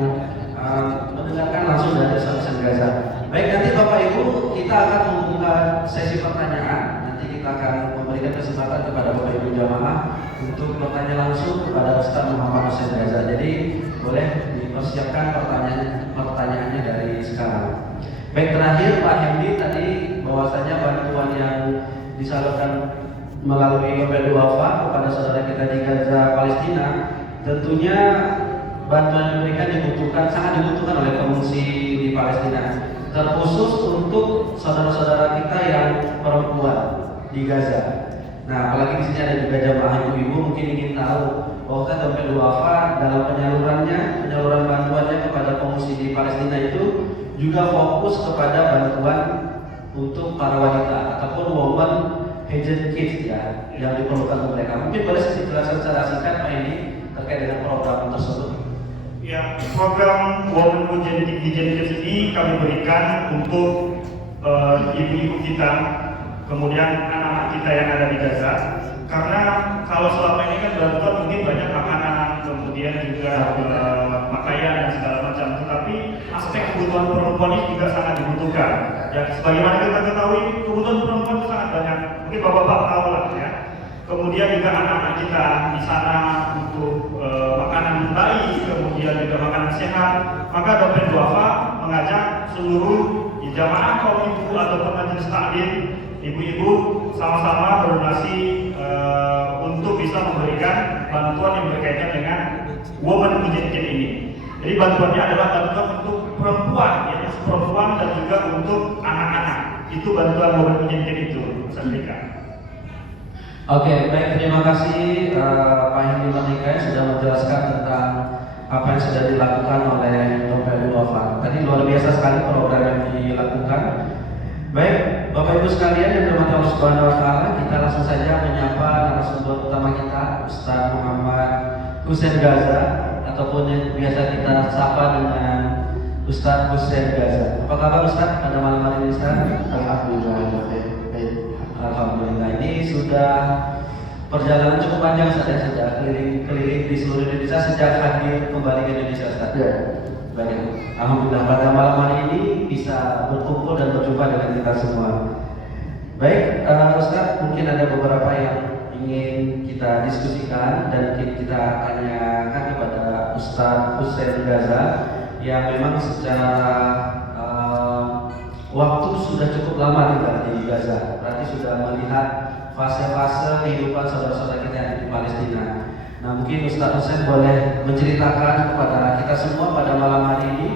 mendengarkan langsung dari Ustaz Hussein Gaza. Baik, nanti Bapak Ibu kita akan membuka sesi pertanyaan. Nanti kita akan memberikan kesempatan kepada Bapak Ibu jamaah untuk bertanya langsung kepada Ustaz Muhammad Hussein Gaza. Jadi boleh dipersiapkan pertanyaannya dari sekarang. Baik, terakhir Pak Hendy tadi bahwasanya bantuan yang disalurkan melalui dompet duafa kepada saudara kita di Gaza, Palestina, tentunya bantuan yang diberikan sangat dibutuhkan oleh pengungsi di Palestina, terkhusus untuk saudara-saudara kita yang perempuan di Gaza. Nah, apalagi di sini ada juga jamaah ibu-ibu mungkin ingin tahu bahwa dompet duafa dalam penyaluran bantuannya kepada pengungsi di Palestina itu juga fokus kepada bantuan untuk para wanita ataupun woman agent kids ya yang diperlukan mereka. Mungkin boleh dijelaskan secara singkat Pak ini terkait dengan program tersebut. Ya, program Women Agent Kids ini kami berikan untuk ibu-ibu kita, kemudian anak-anak kita yang ada di Gaza. Karena kalau selama ini kan bantuan mungkin banyak makanan, kemudian juga pakaian dan segala macam. Tetapi aspek kebutuhan perempuan ini juga sangat dibutuhkan. Ya, sebagaimana kita ketahui kebutuhan perempuan itu sangat banyak. Mungkin bapak-bapak tahu lah ya. Kemudian juga anak-anak kita di sana butuh makanan bayi, kemudian juga makanan sehat. Maka dompet duafa mengajak seluruh jamaah kaum ibu atau majelis taklim, ibu-ibu sama-sama berdonasi untuk bisa memberikan bantuan yang berkaitan dengan Women Agent Kids ini. Jadi bantuannya adalah bantuan untuk perempuan, yaitu perempuan dan juga untuk anak-anak. Itu bantuan Women Agent Kids itu, saya berikan. Oke, baik, terima kasih Pak Hendy Manika sudah menjelaskan tentang apa yang sudah dilakukan oleh dompet duafa. Tadi luar biasa sekali program yang dilakukan. Baik, Bapak Ibu sekalian yang dirahmati Allah Subhanahu wa taala, kita langsung saja menyapa narasumber utama kita, Ustaz Muhammad Hussein Gaza ataupun yang biasa kita sapa dengan Ustaz Hussein Gaza. Apa kabar Ustaz pada malam hari ini Ustaz? Alhamdulillah, baik. Alhamdulillah, ini sudah perjalanan cukup panjang Ustaz ya, sudah keliling di seluruh Indonesia sejak hadir kembali ke Indonesia Ustaz. Ya. Baik. Alhamdulillah pada malam hari ini bisa berkumpul dan berjumpa dengan kita semua. Baik, Ustaz, mungkin ada beberapa yang ingin kita diskusikan dan mungkin kita tanyakan kepada Ustaz Hussein Gaza yang memang secara waktu sudah cukup lama tinggal di Gaza, berarti sudah melihat fase-fase kehidupan saudara-saudara kita yang ada di Palestina. Nah, mungkin Ustaz Hussein boleh menceritakan kepada kita semua pada malam hari ini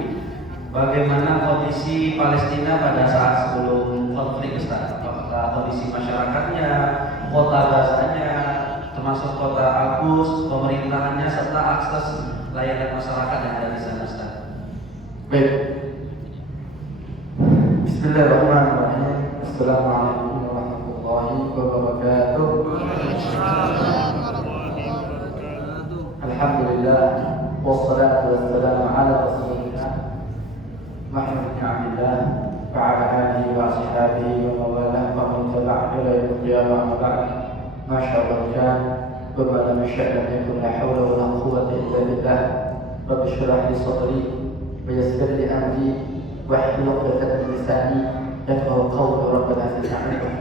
bagaimana kondisi Palestina pada saat sebelum konflik Ustaz. Apakah kondisi masyarakatnya, kota Gazanya, termasuk kota Al-Quds, pemerintahannya serta akses layanan masyarakat yang ada di sana Ustaz. Baik. Bismillahirrahmanirrahim. Assalamualaikum warahmatullahi wabarakatuh. Alhamdulillah wassalatu wassalamu ala rasulillah Muhammad bin Abdillah wa ala alihi wa ashabihi wa mawalah wa man tabi'ahu ila yaumil qiyamah amma ba'd. Masyaallah kan wa ma lam yasha' yakun la hawla wa la quwwata illa billah. Rabbi shrah li sadri wa yassir li amri wahlul 'uqdatam min lisani yafqahu qawli. Rabbana zidna ilma.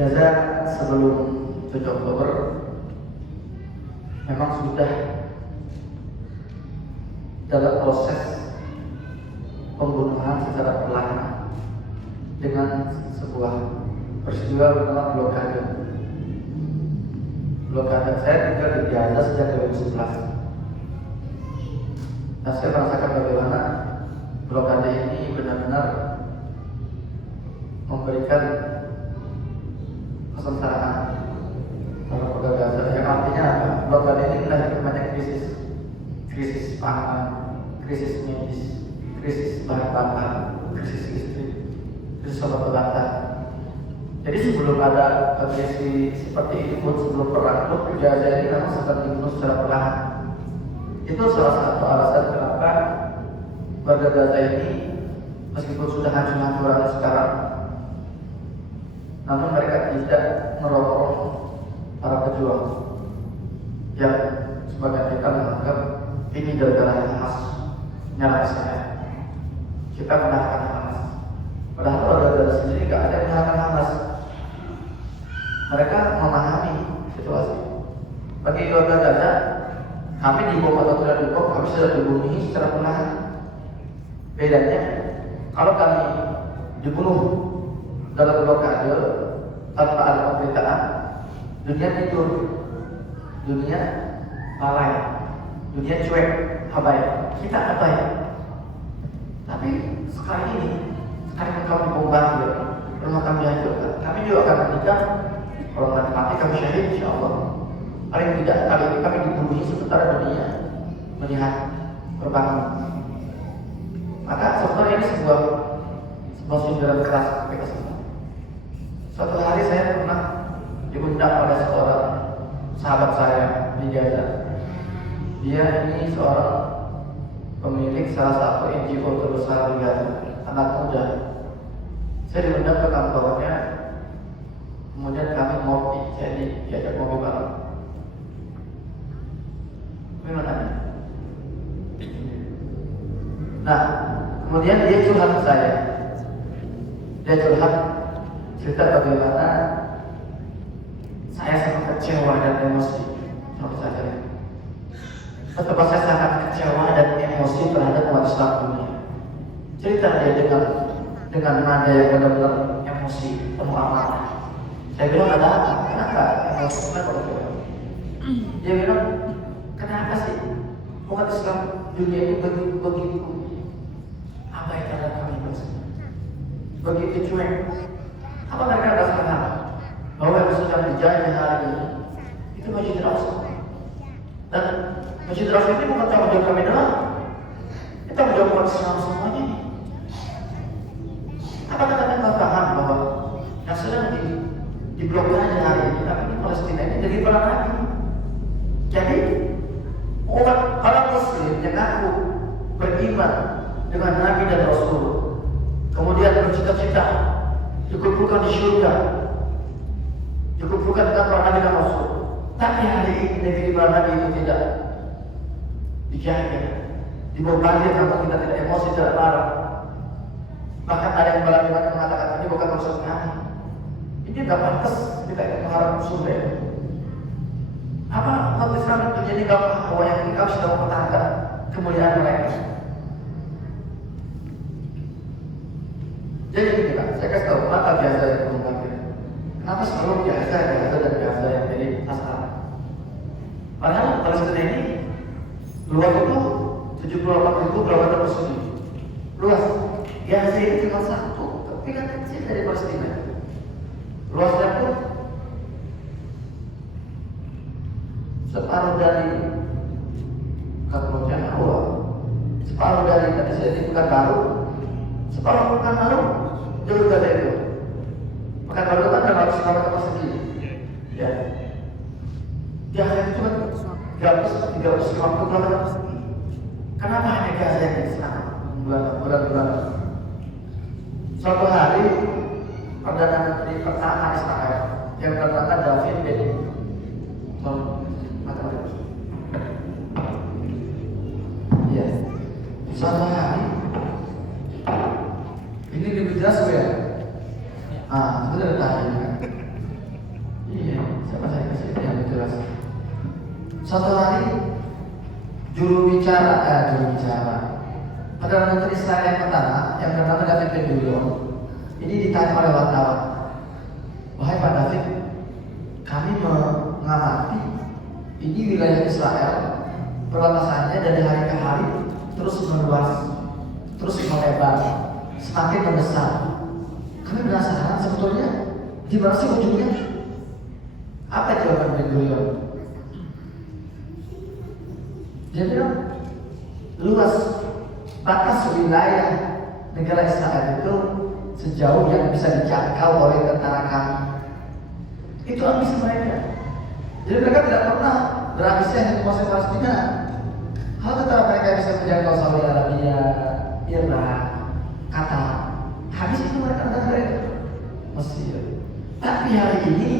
Gaza sebelum 7 Oktober memang sudah dalam proses pembunuhan secara perlahan dengan sebuah peristiwa bernama blokade. Blokade, saya tinggal di Gaza sejak 2011. Nah, saya merasakan bagaimana blokade ini benar-benar memberikan kesengsaraan terhadap warga Gaza. Yang artinya apa? Blokade ini melahirkan banyak krisis pangan, krisis medis, krisis bahan bakar, krisis listrik, krisis obat-obatan. Jadi sebelum ada krisis seperti itu pun, sebelum perang pun, Gaza ini memang sempat dibunuh secara perlahan. Itu salah satu alasan kenapa warga Gaza ini meskipun sudah hancur-hancuran sekarang, namun mereka tidak merokok para pejuang yang sebagian kita menganggap ini gara-gara Hamas nyala Israel. Kita menahan Hamas, padahal warga Gaza sendiri tidak ada yang menahan Hamas. Mereka memahami situasi. Bagi warga Gaza, kami dibom atau tidak dibom, kami sudah dibunuh secara perlahan. Bedanya, kalau kami dibunuh dalam blokade tanpa ada pemberitaan, dunia tidur, dunia lalai, dunia cuek, abai. Kita abai. Tapi sekarang ini, sekarang kami dibombardir, rumah kami hancurkan, kami juga akan menikah. Kalau mati kami syahid, insya Allah. Paling tidak kali ini kami dibunuh sementara dunia melihat terbangun. Maka sebenarnya ini sebuah sindiran keras mereka semua. Suatu hari saya pernah diundang oleh seorang sahabat saya di Gaza. Dia ini seorang pemilik salah satu NGO terbesar di Gaza, anak muda. Saya diundang ke kantornya, kemudian kami ngopi, jadi diajak ngopi bareng. Gimana? Nah, kemudian dia curhat ke saya. Dia curhat cerita bagaimana saya sangat kecewa dan emosi. Contoh saja. Betapa saya sangat kecewa dan emosi terhadap umat Islam dunia. Cerita dia dengan nada yang benar-benar emosi, penuh amarah. Saya bilang ada apa? Kenapa emosi? Kenapa? Dia bilang, kenapa sih umat Islam dunia ini begitu abai terhadap kami bersama, begitu cuek? Apa mereka rasakan bahwa yang sedang dijajah hari ini itu Masjid Al-Aqsa? Dan Masjid Al-Aqsa ini bukan tanggung jawab kami doang, itu tanggung jawab umat Islam semuanya. Apakah kalian nggak paham bahwa yang sedang diblokade hari ini, tapi Palestina ini jadi perang lagi? Jadi mengaku beriman dengan Nabi dan Rasul, kemudian bercita-cita dikumpulkan di surga, dikumpulkan dengan para Nabi dan Rasul. Tapi hari ini negeri para Nabi itu tidak dijaga, dibombardir kalau kita tidak emosi, tidak marah. Bahkan ada yang mengatakan ini bukan maksud kami, ini tidak pantas kita ingin mengharap surga. Apa umat Islam terjadi bahwa yang ini kami sudah mempertahankan kemuliaan mereka. Jadi begini, saya kasih tahu mata biasa yang mengatakan kenapa selalu biasa dan biasa yang jadi masalah. Padahal Palestina ini luas itu 78.000 km persegi. Luas. Gaza ini cuma satu, tapi kan kecil dari Palestina. Luasnya pun separuh dari Pulau Jawa, separuh dari tadi saya di Pekanbaru, separuh Pekanbaru, jauh Gaza itu. Pekanbaru kan ada 100 km persegi. Ya. Gaza itu cuma 350 km persegi. Kenapa hanya Gaza yang di sana? Bulan-bulan. Suatu hari Perdana Menteri Pertahanan Israel yang bernama David Ben Iya. Suatu hari ini lebih jelas ya. Itu dari tadi kan. Iya, siapa saya kasih yang lebih jelas. Suatu hari juru bicara Perdana Menteri Israel yang pertama yang bernama David Ben Gurion ini ditanya oleh wartawan, wahai Pak David, kami mengamati ini wilayah Israel perbatasannya dari hari ke hari terus meluas, terus melebar, semakin membesar. Kami penasaran sebetulnya di mana sih ujungnya? Apa jawaban Ben Gurion? Dia bilang luas batas wilayah negara Israel itu sejauh yang bisa dijangkau oleh tentara kami. Itu ambisi mereka. Jadi mereka tidak pernah berambisi hanya menguasai Palestina. Kalau tentara mereka bisa menjangkau Saudi Arabia, Irak, Qatar, habis itu mereka negara itu Mesir. Tapi hari ini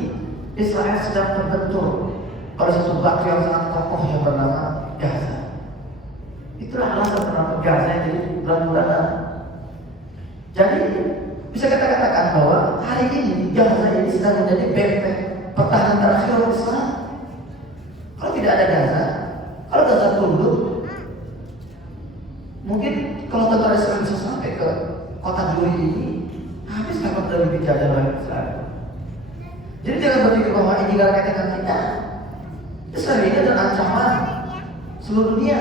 Israel sedang terbentur oleh satu batu yang sangat kokoh yang bernama Gaza. Itulah alasan kenapa Gaza jadi bulan-bulanan. Jadi bisa kita katakan bahwa hari ini Gaza ini sedang menjadi benteng pertahanan terakhir oleh Islam. Kalau tidak ada Gaza, kalau Gaza tunduk, mungkin kalau tentara Israel bisa sampai ke kota Duri ini, habis kapal dari dijajah oleh Israel. Jadi jangan berpikir bahwa ini gara-gara kita. Israel ini adalah ancaman seluruh dunia.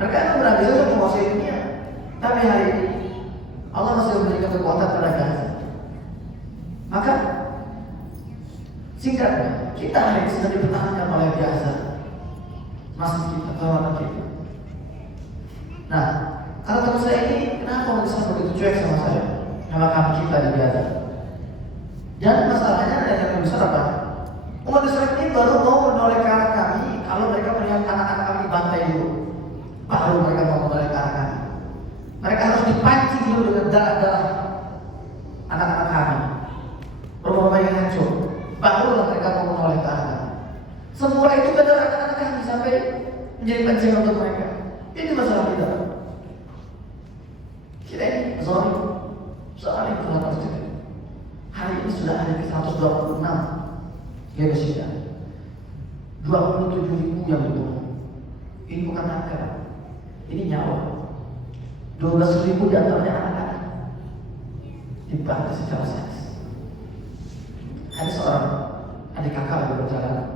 Mereka akan berambisi untuk menguasai dunia. Tapi hari ini Allah masih memberikan kekuatan pada Gaza. Maka singkatnya, kita hari ini sedang dipertahankan oleh Gaza. Masih kita, kekuatan kita. Nah, kalau teman saya ini, kenapa umat Islam begitu cuek sama saya? Sama kami kita di Gaza. Dan masalahnya ada yang lebih besar apa? Umat Islam ini baru mau menoleh ke arah kami kalau mereka melihat anak-anak kami dibantai dulu. Baru mereka mau menoleh ke arah kami. Mereka harus dipancing dulu dengan darah-darah anak-anak kami. Rumah-rumah yang hancur. Barulah mereka mau menoleh ke arah kami. Semua itu darah anak-anak kami sampai menjadi pancingan untuk mereka. Ini masalah kita. Kita ini soal itu harus kita. Hari ini sudah ada 126 genosida, 27.000 yang dibunuh. Ini bukan angka, ini nyawa. 12.000 di antaranya anak-anak dibantu secara seks. Ada seorang adik kakak lagi berjalan,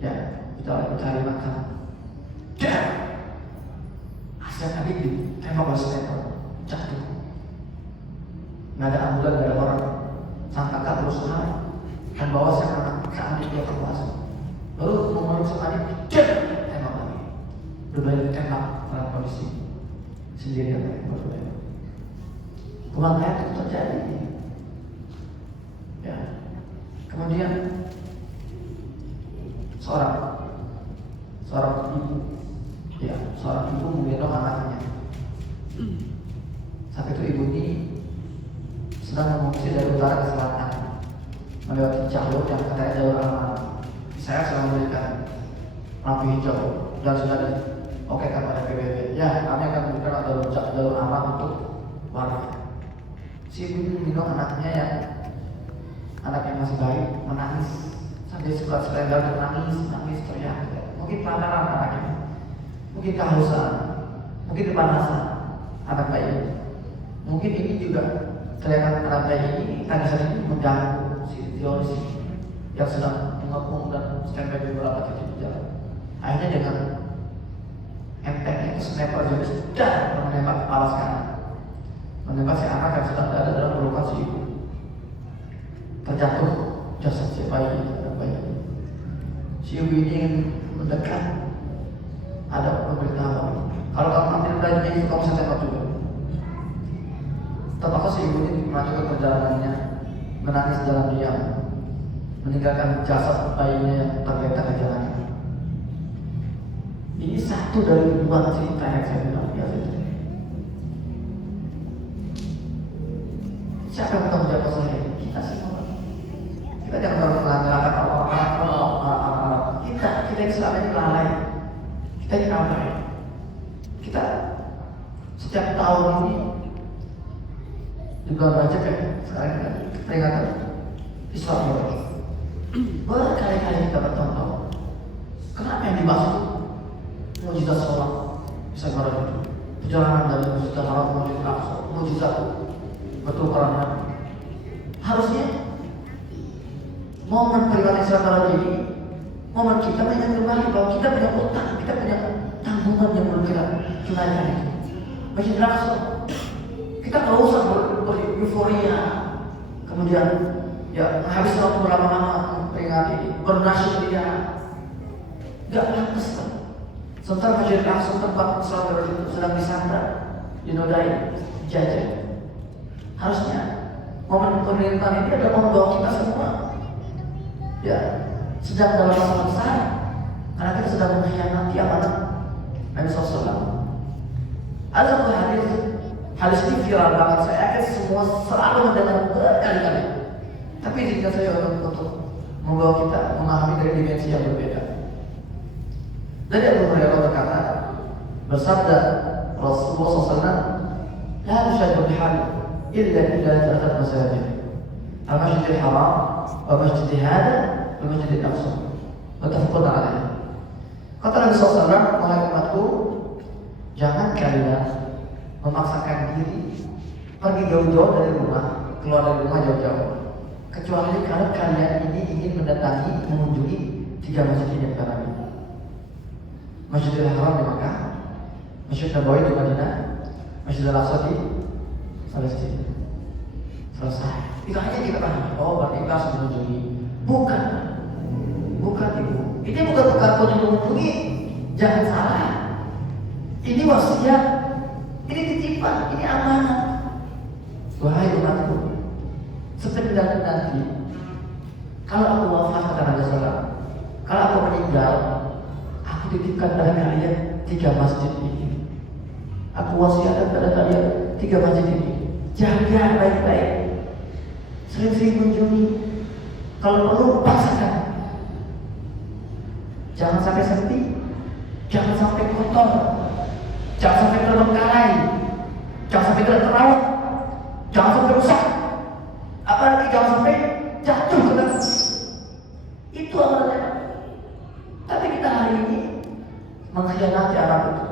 ya, kita lagi mencari makan. Asyik adik ditembak oleh sniper, jatuh. Nggak ada ambulan, nggak ada orang. Sang kakak terus lari dan bawa sang anak ke adik dia ke kelas. Lalu memeluk sang adik, tembak lagi. Berbalik tembak dalam kondisi sendirian. Pulang ayat itu terjadi. Ya. Kemudian seorang ibu barat ke selatan melewati jalur yang katanya jalur aman. Saya sedang memberikan lampu hijau dan sudah di oke kan pada PBB. Ya, kami akan memberikan jalur aman untuk warga. Si ibu minum anaknya yang masih bayi menangis sampai sebelah selendang menangis teriak. Mungkin pelanggaran anaknya, mungkin kehausan, mungkin kepanasan anak bayi. Mungkin ini juga teriakan anak bayi ini tangisan ini mengganggu si teoris yang sedang mengepung dan standby di beberapa titik di jalan. Akhirnya dengan enteng itu sniper juga sudah menembak kepala kanan, menembak si anak yang sedang berada dalam pelukan si ibu. Terjatuh jasad si bayi. Si ibu ini ingin mendekat, ada pemberitahuan. Kalau kamu ambil bayinya itu kamu bisa tembak juga. Terpaksa si ibu ini melanjutkan perjalanannya, menangis dalam diam, meninggalkan jasad bayinya yang tergeletak di jalan. Ini satu dari ribuan cerita yang saya bilang biasa itu. Siapa yang tahu jawab saya? Kita semua. Kita jangan melanggar orang-orang. Kita yang selama ini lalai. Kita ini abai. Kita setiap tahun ini juga baca sekarang peringatan Islam berkali-kali kita bertahun-tahun. Kenapa yang dibahas itu? Mujizat sholat bisa berada perjalanan dari Masjidil Haram ke Masjidil Aqsa, mujizat betul karena harusnya momen peringatan Islam Barat ini momen kita mengingat kembali bahwa kita punya utang, kita punya tanggungan yang perlu kita tunaikan itu. Masjidil Aqsa kita nggak usah beruforia kemudian ya habis waktu berlama-lama peringati bernasyid dia nggak pantas kan. Sementara Masjidil Aqsa tempat sholat itu sedang disandra, dinodai, dijajah. Harusnya momen pemerintahan ini adalah momen bahwa kita semua ya sedang dalam masalah besar karena kita sedang mengkhianati amanat Nabi SAW. Ada satu hadis ini viral banget. Saya yakin semua selalu mendengar berkali-kali. Tapi jika saya untuk membawa kita memahami dari dimensi yang berbeda. Dari Abu Hurairah berkata, bersabda Rasulullah SAW, "La tushaddu al-hal illa ila thalath masajid, al-Masjidil Haram, wa Masjidil Hada, wa Masjidil Aqsa." Muttafaqun alaih. Kata Nabi SAW, "Wahai umatku, jangan kalian memaksakan diri pergi jauh-jauh dari rumah, keluar dari rumah jauh-jauh, kecuali kalau kalian ini ingin mendatangi, mengunjungi 3 masjid ini kata Nabi. Masjidil Haram di Makkah, Masjid Nabawi di Madinah, Masjidil Aqsa di Palestina." Selesai. Itu hanya kita pahami. Oh, berarti kita harus mengunjungi. Bukan ibu. Ini bukan untuk mengunjungi. Jangan salah. Ini wasiat. Ini titipan. Ini amanat. Wahai umatku, sepeninggalku nanti, kalau aku wafat kata Nabi SAW, kalau aku meninggal, aku titipkan pada kalian 3 masjid ini. Aku wasiatkan pada kalian 3 masjid ini. Jaga baik-baik. Sering-sering kunjungi. Kalau perlu paksakan. Jangan sampai sepi. Jangan sampai kotor. Jangan sampai terbengkalai. Jangan sampai tidak terawat. Jangan sampai rusak. Apalagi jangan sampai jatuh ke atas. Itu amanatnya. Tapi kita hari ini mengkhianati Arab itu.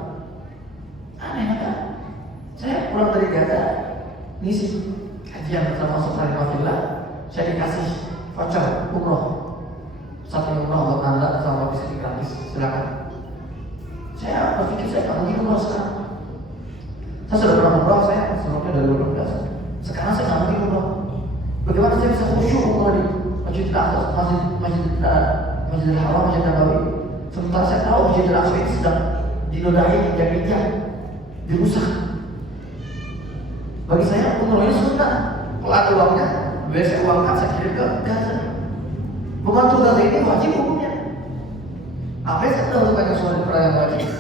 Aneh kan? Saya pulang dari Gaza, ngisi kajian bersama Ustaz Harimafillah, saya dikasih voucher umroh. Satu umroh untuk Anda sama bisa gratis, silakan. Saya berpikir saya nggak mungkin umroh sekarang. Saya sudah pernah umroh, saya sebelumnya dari 2012. Sekarang saya nggak mungkin umroh. Bagaimana saya bisa khusyuk umroh di Masjidil Aqsa, Masjidil Haram, Masjid Nabawi? Sementara saya tahu Masjidil Aqsa ini sedang dinodai, injak-injak, dirusak. Bagi saya umroh ini sunnah. Kalau ada uangnya, biar saya uangkan, saya kirim ke Gaza. Membantu Gaza ini wajib hukumnya. Apa yang saya tahu banyak soal perayaan wajib.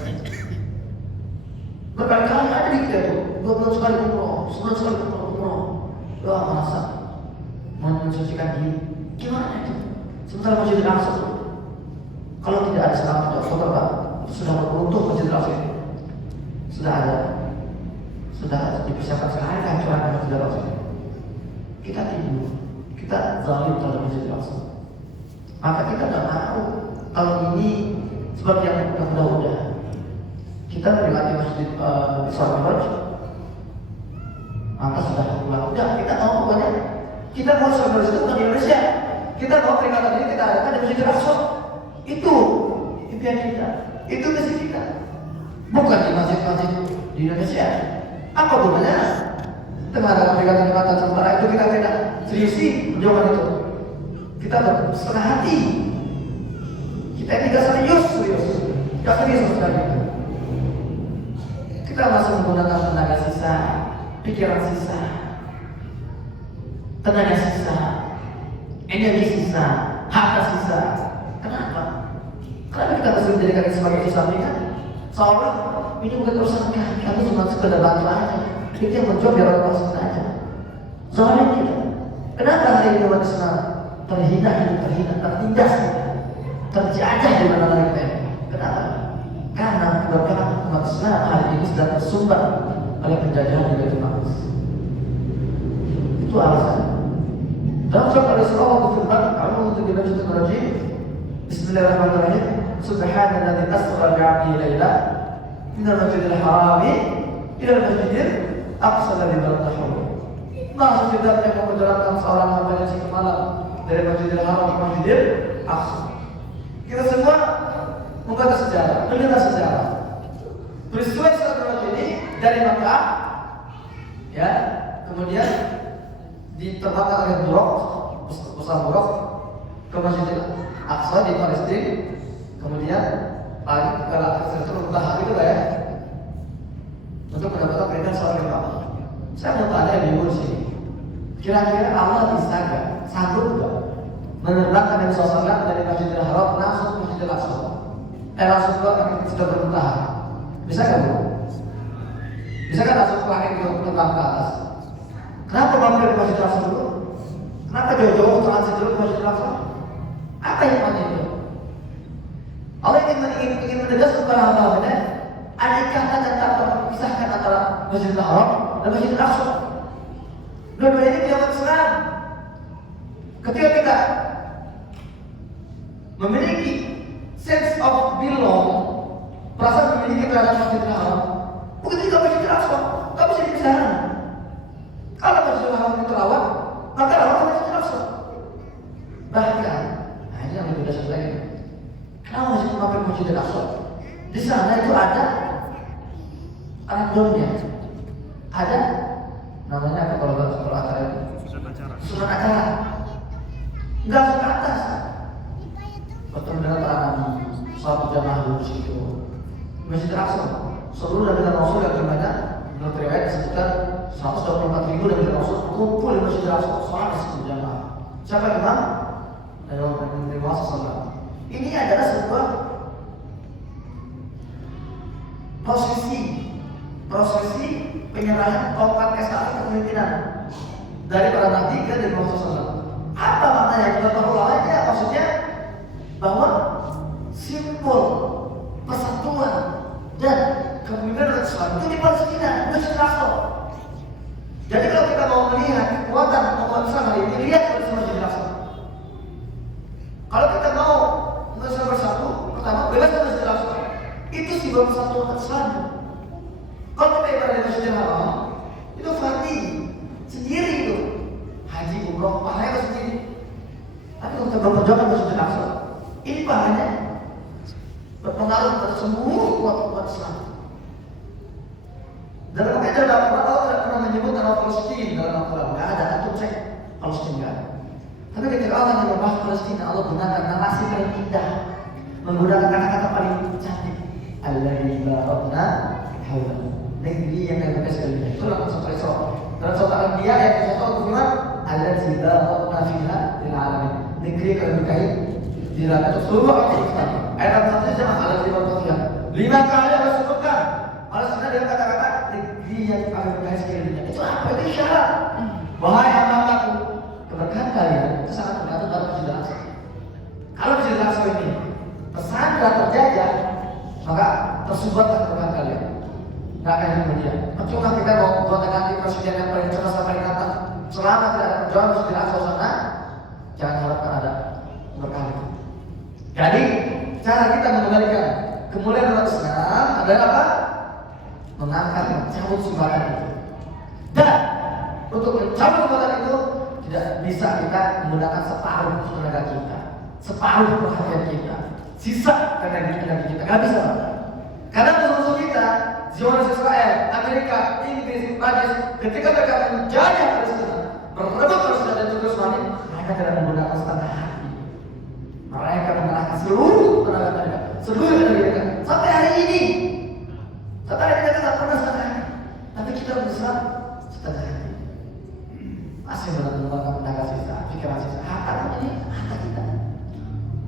Berkali-kali ada di kita itu 2 bulan sekali umroh, sebulan sekali umroh. Doa merasa mensucikan diri. Gimana itu? Sementara Masjidil Aqsa kalau tidak ada serangan tidak coba itu sudah beruntung Masjidil Aqsa itu. Sudah dipersiapkan sekali kehancuran Masjidil Aqsa. Kita tidur, kita zalim terhadap Masjidil Aqsa. Maka kita tidak mau tahun ini seperti yang udah kita memperingati Masjid Isra Mi'raj, maka sudah pulang. Udah, kita mau pokoknya kita mau Isra Mi'raj itu bukan di Indonesia. Kita mau peringatan ini kita adakan di Masjidil Aqsa. Itu impian kita, itu misi kita. Bukan di masjid-masjid di Indonesia. Apa gunanya? Kita mengadakan peringatan sementara itu kita tidak seriusi perjuangan itu. Kita bersetengah hati. Kita tidak serius, tidak serius sekali. Kita masih menggunakan tenaga sisa, pikiran sisa, tenaga sisa, energi sisa, harta sisa. Kenapa? Karena kita masih menjadikan ini sebagai kesampingan. Seolah ini bukan urusan kami cuma sekedar bantu aja. Itu yang menjual biar orang masuk aja. Soalnya kita, kenapa hari ini umat Islam terhina, tertindas, terjajah di mana-mana kita? Kenapa? Karena keberkahan umat Islam hari ini sudah tersumbat oleh penjajahan di Baitul Maqdis. Itu alasan. Dalam surat Al-Isra berfirman, "A'udzu billahi minasyaitonir rajim. Bismillahirrahmanirrahim. Subhanalladzi asra bi'abdihi lailan minal masjidil harami ila al-masjidil aqsa alladzi baraknahu." Maha Suci yang menjalankan seorang hambanya semalam dari Masjidil Haram ke Masjidil Aqsa. Kita semua membaca sejarah, mendengar sejarah. Peristiwa Isra Mi'raj ini dari Makkah, ya, kemudian diterbangkan oleh Buraq, pesawat Buraq ke Masjidil Aqsa di Palestina, kemudian lagi ke Al-Aqsa bertahap itu lah ya, untuk mendapatkan perintah seorang imam. Saya mau tanya di ibu sini, kira-kira Allah bisa gak, sanggup gak menerbangkan Nabi SAW dari Masjidil Haram langsung ke Masjidil Aqsa? Langsung ke sudah bertahap. Bisa gak bu? Bisa kan langsung ke langit terbang ke atas? Kenapa mampir ke Masjidil Aqsa dulu? Kenapa jauh-jauh transit dulu ke Masjidil Aqsa? Apa hikmahnya itu? Allah ingin menegaskan kepada hamba-hambanya ada ikatan dan tak terpisahkan antara Masjidil Haram dan Masjidil Aqsa. Dua-dua ini tidak Islam. Ketika kita memiliki sense of belong, perasaan memiliki terhadap Masjidil Haram, begitu juga Masjidil Aqsa, tak bisa dipisahkan. Kalau Masjidil Haram itu terawat, maka rawat Masjidil Aqsa. Bahkan, nah ini yang lebih dasar lagi. Kenapa masih memakai Masjidil Aqsa? Di sana itu ada anak domnya, ada namanya apa kalau sekolah acara itu? Surat acara. Enggak ke atas. Bertemu dengan para nabi, sahabat jamaah di situ. Masjidil Aqsa, seluruh Nabi dan Rasul yang jumlahnya menurut riwayat sekitar 124.000 Nabi dan Rasul kumpul di Masjidil Aqsa, sholat di situ jamaah. Siapa imam? Nabi Muhammad SAW. Ini adalah sebuah prosesi penyerahan tongkat estafet kepemimpinan dari para nabi ke Nabi Muhammad SAW. Apa maknanya? Kata ulamanya maksudnya bahwa simbol persatuan dan kepemimpinan Islam itu di Palestina, Masjidil Aqsa. Jadi kalau kita mau melihat kekuatan umat Islam hari ini, lihat di Masjidil Aqsa. Kalau kita mau bersatu, pertama bebas dari Masjidil Aqsa. Itu simbol persatuan umat Islam. Kalau kita ibadah di Masjidil Haram, itu fardhi sendiri itu. Haji, umroh, pahalanya sendiri. Tapi kalau kita berperjuangan di Masjidil Aqsa, ini pahalanya berpengaruh pada semua umat Islam. Dalam Al-Quran Allah tidak pernah menyebut nama Palestina dalam Al-Quran. Tidak ada, antum cek Palestina tidak ada. Tapi ketika Allah membahas Palestina, Allah gunakan narasi paling indah, menggunakan kata-kata paling cantik. Alladzi barakna hawlahu, negeri yang kami kasih. Itulah maksud Isra. Dalam surat Al-Anbiya ayat 1 berfirman, alladzi barakna fiha lil alamin, negeri yang kami berkahi di dalam seluruh Islam. Ayat 1 sama alladzi barakna fiha. 5 kali Allah sebutkan Palestina dengan kata-kata negeri yang kami berkahi sekalian. Itu apa? Itu isyarat. Wahai hamba-hambaku, keberkahan kalian berkali. Jadi cara kita mengembalikan kemuliaan umat Islam adalah apa? Mengangkat, mencabut sumbatan itu. Dan untuk mencabut sumbatan itu tidak bisa kita menggunakan separuh tenaga kita, separuh perhatian kita, sisa tenaga kita. Gak bisa. Karena musuh-musuh kita, Zionis Israel, Amerika, Inggris, Prancis, ketika mereka menjajah Palestina, merebut Palestina dan Yerusalem, mereka tidak menggunakan setengah hati. Mereka mengerahkan seluruh tenaga mereka, seluruh tenaga mereka. Sampai hari ini, sampai hari ini kita tidak pernah setengah hati. Tapi kita berusaha setengah hati. Masih menggunakan tenaga sisa, pikiran sisa. Harta ini harta kita.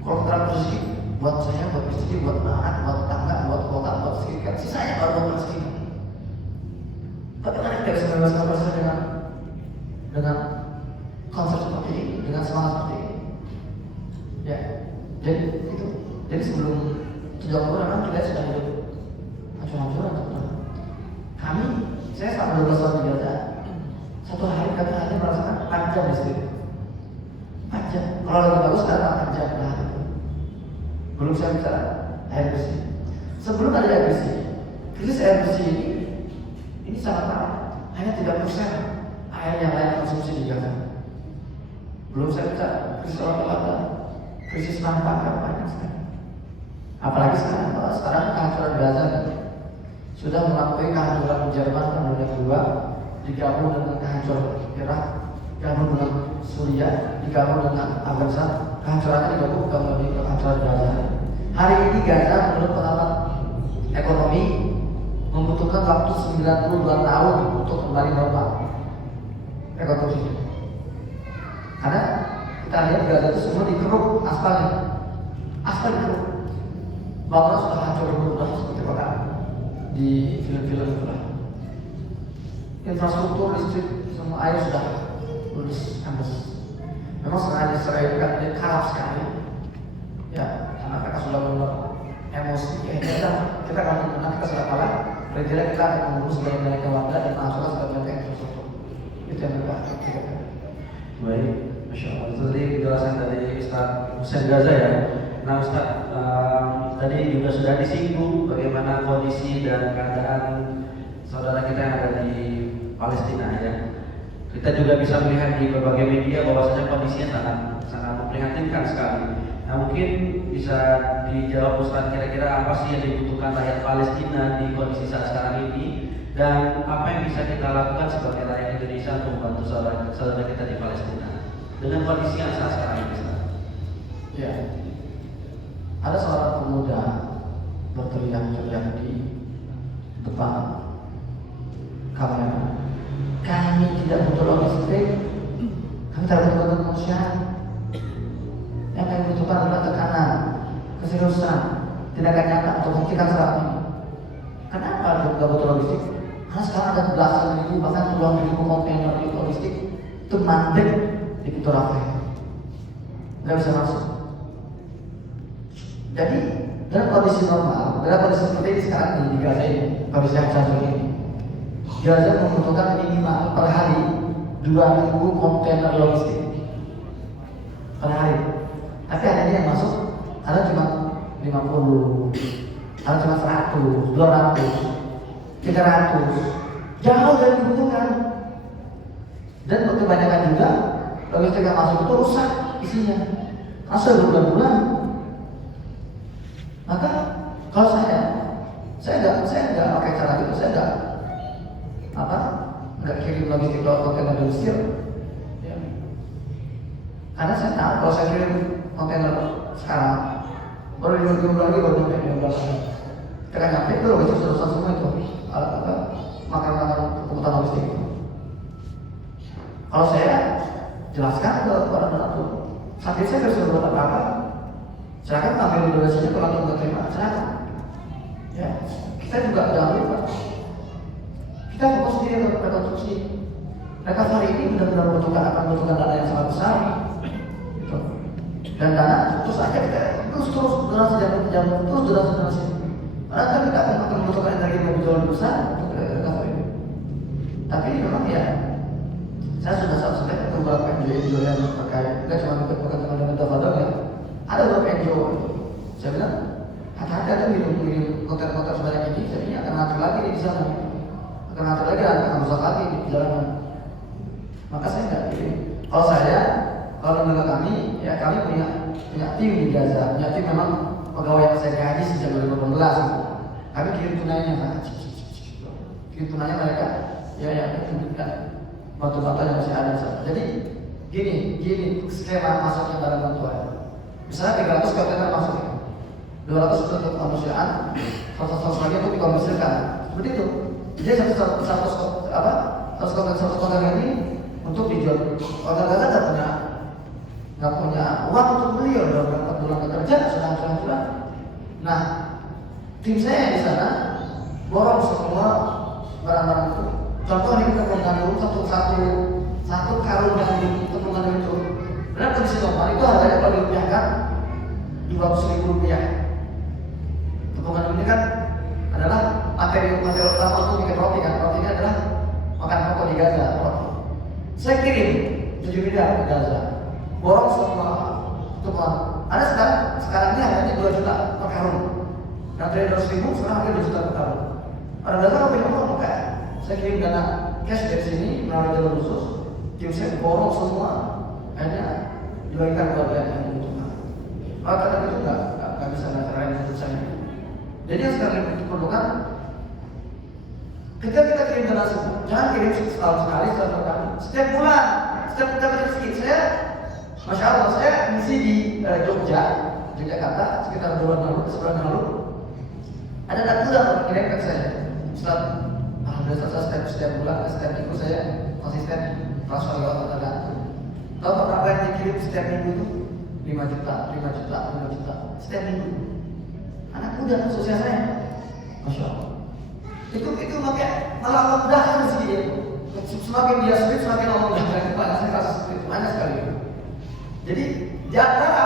Kalau kita rezeki buat saya, buat istri, buat anak, buat tetangga, buat kota, buat sekitar, sisanya baru buat rezeki. Bagaimana kita bisa membebaskan Palestina dengan konsep seperti ini, dengan semangat seperti ini? Ya, jadi itu. Jadi sebelum 70 kan kita sudah hidup hancur-hancuran sebenarnya. Kami, saya selama 12 tahun di Gaza, satu hari kami hanya merasakan 4 jam di situ. 4 jam. Kalau lagi bagus sekarang 4 jam per hari. Belum saya bicara air bersih. Sebelum ada air bersih, krisis air bersih ini sangat parah. Hanya 3% air yang layak konsumsi di Gaza. Belum saya bicara krisis obat-obatan, krisis bahan bakar banyak sekali. Apalagi sekarang kehancuran Gaza sudah melampaui kehancuran Jerman pada dunia kedua, digabung dengan kehancuran Irak, digabung dengan Suriah, digabung dengan Afghanistan, kehancurannya digabung ke kehancuran Gaza. Hari ini Gaza menurut pengamat ekonomi membutuhkan waktu 92 tahun untuk kembali normal ekonomi. Karena kita lihat Gaza itu semua dikeruk aspalnya, aspal dikeruk. Bangunan sudah hancur berubah seperti kota di film-film itu lah. Infrastruktur listrik semua air sudah lulus ambes. Memang sengaja Israel kan dia kalap sekali. Ya, karena mereka sudah benar emosi. Kita akan menang, kita sudah kalah. Kira-kira kita akan mengurus banyak warga dan menghasilkan sebagian infrastruktur. Itu yang mereka pikirkan. Baik, Masya Allah. Itu tadi penjelasan dari Ustaz Hussein Gaza ya. Nah Ustaz, tadi juga sudah disinggung bagaimana kondisi dan keadaan saudara kita yang ada di Palestina ya. Kita juga bisa melihat di berbagai media bahwasanya kondisinya sangat memprihatinkan sekali. Nah mungkin bisa dijawab Ustaz, kira-kira apa sih yang dibutuhkan rakyat Palestina di kondisi saat sekarang ini, dan apa yang bisa kita lakukan sebagai rakyat Indonesia untuk membantu saudara kita di Palestina dengan kondisi yang saat sekarang ini Ustaz? Ya, ada seorang pemuda berteriak-teriak di depan kamera. Kami tidak butuh logistik, kami tidak butuh kemanusiaan. Yang kami butuhkan adalah tekanan, keseriusan, tindakan nyata untuk hentikan serangan ini. Kenapa tidak butuh logistik? Karena sekarang ada belasan ribu, bahkan puluhan ribu kontainer logistik itu mandek di pintu Rafah, nggak bisa masuk. Jadi dalam kondisi normal, dalam kondisi seperti ini sekarang di Gaza ini, kondisi yang hancur ini, Gaza membutuhkan minimal per hari 2.000 kontainer logistik per hari. Tapi hari ini yang masuk ada cuma 50, ada cuma 100, 200, 300, jauh dari dibutuhkan. Dan kebanyakan juga logistik yang masuk itu rusak isinya, asal berbulan-bulan. Maka kalau saya nggak pakai cara itu, saya nggak kirim logistik kontainer dari Mesir, ya. Karena saya tahu kalau saya kirim kontainer sekarang baru 5 minggu lagi baru sampai 15 hari. Ketika nyampe itu logistik sudah rusak semua itu, makanan kebutuhan logistik itu. Kalau saya jelaskan ke orang itu, saat ini saya harus berbuat apa-apa. Silakan ambil donasinya kalau anda nggak terima, silakan. Ya, kita juga jangan lupa. Kita fokus di rekonstruksi. Mereka hari ini benar-benar membutuhkan dana yang sangat besar. Gitu. Dan dana terus saja kita terus donasi jangan terus donasi. Karena kan kita akan membutuhkan energi yang lebih besar untuk recovery. Tapi memang ya, saya sudah sampaikan ke beberapa NGO yang terkait, tidak cuma dengan Tafadol ya. cowok. Saya bilang, hati-hati ada ngirim konten-konten sebanyak ini, saya ini akan mati lagi di sana, akan mati lagi, akan rusak lagi di jalanan. Maka saya nggak kirim. Kalau lembaga kami, ya kami punya tim di Gaza, punya tim memang pegawai yang saya gaji sejak 2018 gitu. Kami kirim tunainya, kan? Kirim tunainya mereka, ya tunjukkan bantu-bantu yang masih ada di sana. Jadi gini skema masuknya barang bantuan. Misalnya 300 kontainer masuk, 200 untuk kemanusiaan, 100 lagi untuk dikomersilkan. Seperti itu. Jadi 100 kontainer ini untuk dijual. Orang Gaza nggak punya uang untuk beli, udah berapa bulan bekerja, sudah. Nah, tim saya di sana borong semua barang-barang itu. Contoh ini kita mengandung satu karung dari tepung itu. Benar kondisi normal itu harganya kalau dirupiahkan 200.000 rupiah. Tepung ini kan adalah materi utama untuk bikin roti kan. Rotinya adalah makan pokok di Gaza, roti. Saya kirim 7 miliar ke Gaza. Borong semua tepung. Ada sekarang ini harganya 2 juta per karung. Yang dari 200.000 sekarang harganya 2 juta per karung. Orang Gaza nggak punya uang, kayak saya kirim dana cash dari sini melalui jalur khusus. Tim saya borong semua, akhirnya dibagikan kepada yang membutuhkan. Kalau kadang itu nggak bisa ngacarain menurut saya. Jadi yang sekarang diperlukan, ketika kita kirim dana semua, jangan kirim setahun sekali, setiap bulan, setiap kita rezeki. Saya, masya Allah, saya misi di Yogyakarta sekitar sebulan lalu. Ada anak muda mengirimkan saya. Setelah alhamdulillah setiap bulan, setiap minggu saya konsisten transfer lewat tenaga. Tahu berapa yang dikirim setiap minggu itu? 5 juta setiap minggu. Anak muda sosial saya, masya Allah. Itu makanya malah memudahkan sih dia. Semakin dia sulit, semakin Allah memudahkan. Saya rasa seperti itu banyak sekali. Jadi di antara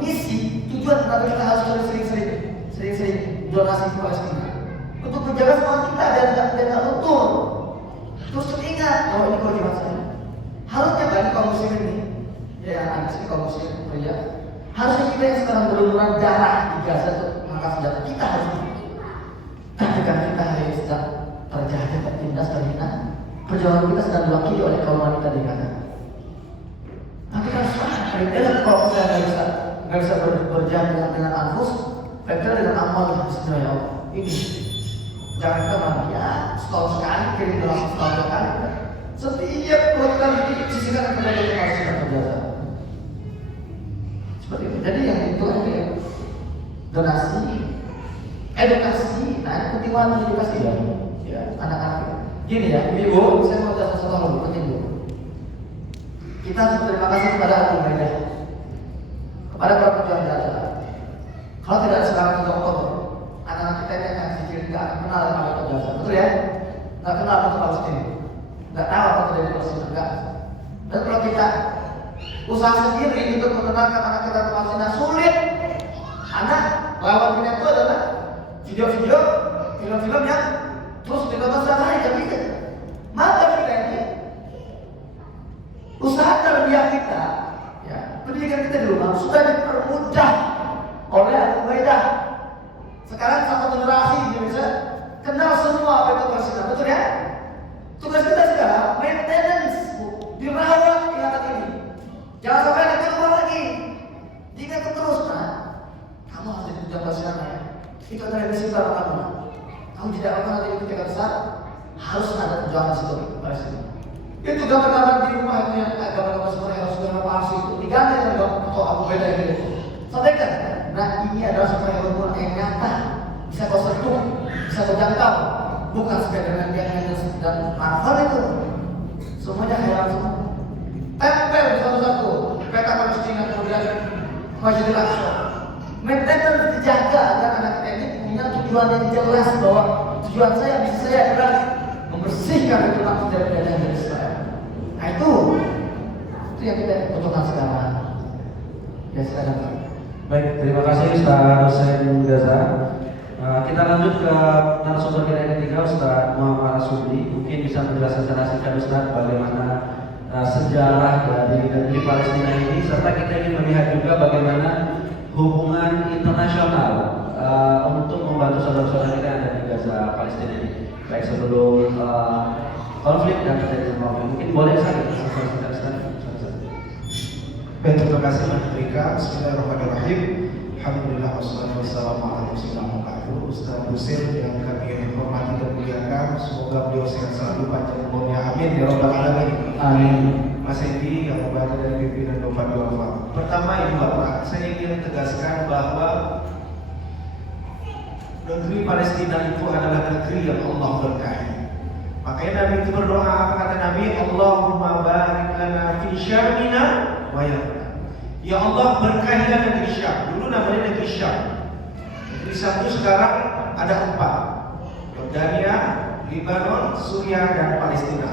misi tujuan kenapa kita harus sering donasi ke Palestina untuk menjaga semangat kita dan tidak luntur. Terus teringat bahwa ini kewajiban saya. Harusnya bagi kaum muslim ini, ya anak sini kaum muslim pria, harusnya kita yang sekarang berlumuran darah di Gaza untuk mengangkat senjata, kita harus. Tapi kan kita hari ini sedang terjajah, tertindas, terhina. Perjuangan kita sedang diwakili oleh kaum wanita di Gaza. Tapi kan sekarang kalau saya nggak bisa berjalan dengan anfus, betul dengan amal sebenarnya. Ini jangan kita mania setahun sekali kirim dalam setahun sekali. Setiap program ini disisikan kepada masyarakat berjasa. Seperti itu. Jadi yang itu ya donasi, edukasi, nah ketimbangan edukasi ya anak-anak. Gini ya, ibu, saya mau jelasin satu hal penting dulu. Kita harus berterima kasih kepada Abu Ubaidah, kepada para pejuang Gaza. Kalau tidak ada sekarang 3 Oktober, anak-anak kita ini akan dikir tidak akan kenal dengan apa Gaza, betul ya? Nggak kenal apa Palestina, nggak tahu apa terjadi di Palestina, enggak. Dan kalau kita usaha sendiri untuk mengenalkan anak kita ke Palestina sulit. Anak lawan kita itu adalah film-film yang terus ditonton setiap hari kan gitu. Maka kita ini usaha terbiak kita, ya pendidikan kita di rumah sudah dipermudah oleh Abu Ubaidah. Sekarang satu generasi di Indonesia kenal semua apa itu Palestina, betul ya? Tugas kita sekarang maintenance, dirawat ingatan ini. Jangan sampai nanti keluar lagi. Diingat terus, nah, kamu harus dipuja Palestina ya. Itu adalah misi utama kamu. Kamu tidak akan nanti itu ketika besar harus ada perjuangan di situ Palestina. Itu gambar-gambar di rumah itu yang gambar-gambar seperti yang sudah palsu itu diganti dengan foto Abu Ubaidah itu. Sampaikan. Nah ini adalah superhero yang nyata, bisa kau sentuh, bisa kau jangkau, bukan Spiderman dan Marvel itu. Semuanya heran semua. Tempel satu-satu peta Palestina kemudian Masjidil Aqsa. Maintenance dijaga agar anak kita ini punya tujuan yang jelas bahwa tujuan saya, misi saya adalah membersihkan itu maksud dari Israel. Nah itu yang kita butuhkan sekarang. Ya sekarang. Baik, terima kasih Ustaz Hussein Gaza. Kita lanjut ke narasumber kita yang ketiga, Ustaz Muhammad Rasuli. Mungkin bisa menjelaskan secara singkat Ustaz bagaimana sejarah dari negeri Palestina ini, serta kita ingin melihat juga bagaimana hubungan internasional untuk membantu saudara-saudara kita yang ada di Gaza Palestina ini, baik sebelum konflik dan terjadi konflik. Mungkin boleh saya Baik, terima kasih Mas Rika. Bismillahirrahmanirrahim. Alhamdulillah wassalatu wassalamu ala rasulillah. Ustaz Busir yang kami hormati dan muliakan, semoga beliau sehat selalu, panjang umurnya, amin ya rabbal alamin. Amin. Mas Edi yang membaca dari pimpinan Doa Duafa. Pertama, Ibu Bapak, saya ingin tegaskan bahwa negeri Palestina itu adalah negeri yang Allah berkahi. Makanya Nabi itu berdoa, apa kata Nabi? Allahumma barik lana fi syamina wa yamna. Ya Allah, berkahilah negeri Syam. Dulu namanya negeri Syam. Negeri Syam itu sekarang ada 4: Yordania, Lebanon, Suriah, dan Palestina.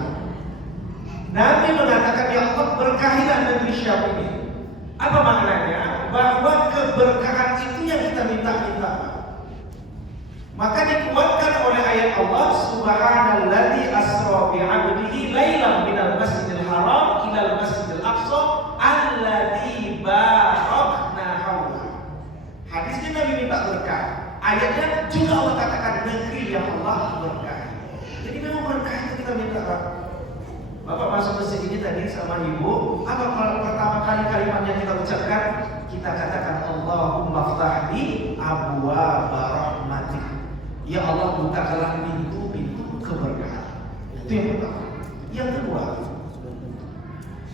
Nabi mengatakan, ya Allah, berkahilah negeri Syam ini. Apa maknanya? Bahwa keberkahan itu yang kita minta-minta. Maka dikuatkan oleh ayat Allah, Subhanalladzi asra bi'abdihi lailan minal masjidil haram ilal masjidil aqsa alladzi barakna hawla. Hadisnya Nabi minta berkah. Ayatnya juga Allah katakan negeri yang Allah berkahi. Jadi memang berkah itu kita minta. Bapak masuk masjid ini tadi sama Ibu, apa pertama kali kalimat yang kita ucapkan? Kita katakan Allahumma ftahli abwaaba rahmatik. Ya Allah, bukakanlah pintu-pintu keberkahan. Itu yang pertama. Yang kedua,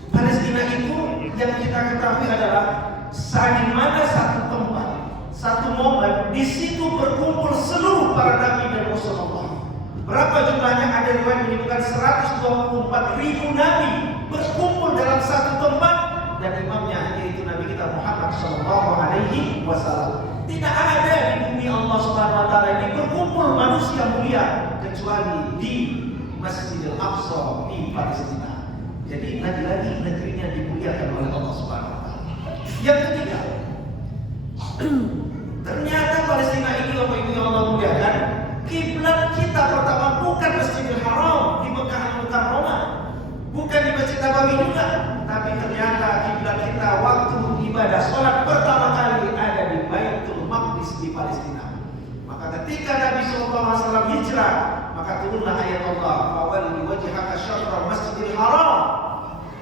Palestina itu yang kita ketahui adalah di mana satu tempat, satu momen, di situ berkumpul seluruh para nabi dan Rasulullah. Berapa jumlahnya? Ada riwayat menyebutkan 124.000 nabi berkumpul dalam satu tempat, dan imamnya yaitu Nabi kita Muhammad SAW. Tidak ada di bumi Allah Subhanahu Wa Taala ini berkumpul manusia mulia kecuali di Masjidil Aqsa di Palestina. Jadi lagi-lagi negerinya dimuliakan oleh Allah Subhanahu Wa Taala. Yang ketiga, ternyata Palestina ini, Bapak Ibu yang Allah muliakan, kiblat kita pertama bukan Masjidil Haram di Mekah Al-Mukarramah, bukan di Masjid Nabawi juga, tapi ternyata kiblat kita waktu ibadah sholat pertama kali ada di Baitul Maqdis di Palestina. Maka ketika Nabi SAW hijrah, maka turunlah ayat Allah, "Fawalli wajhaka syatral Masjidil Haram."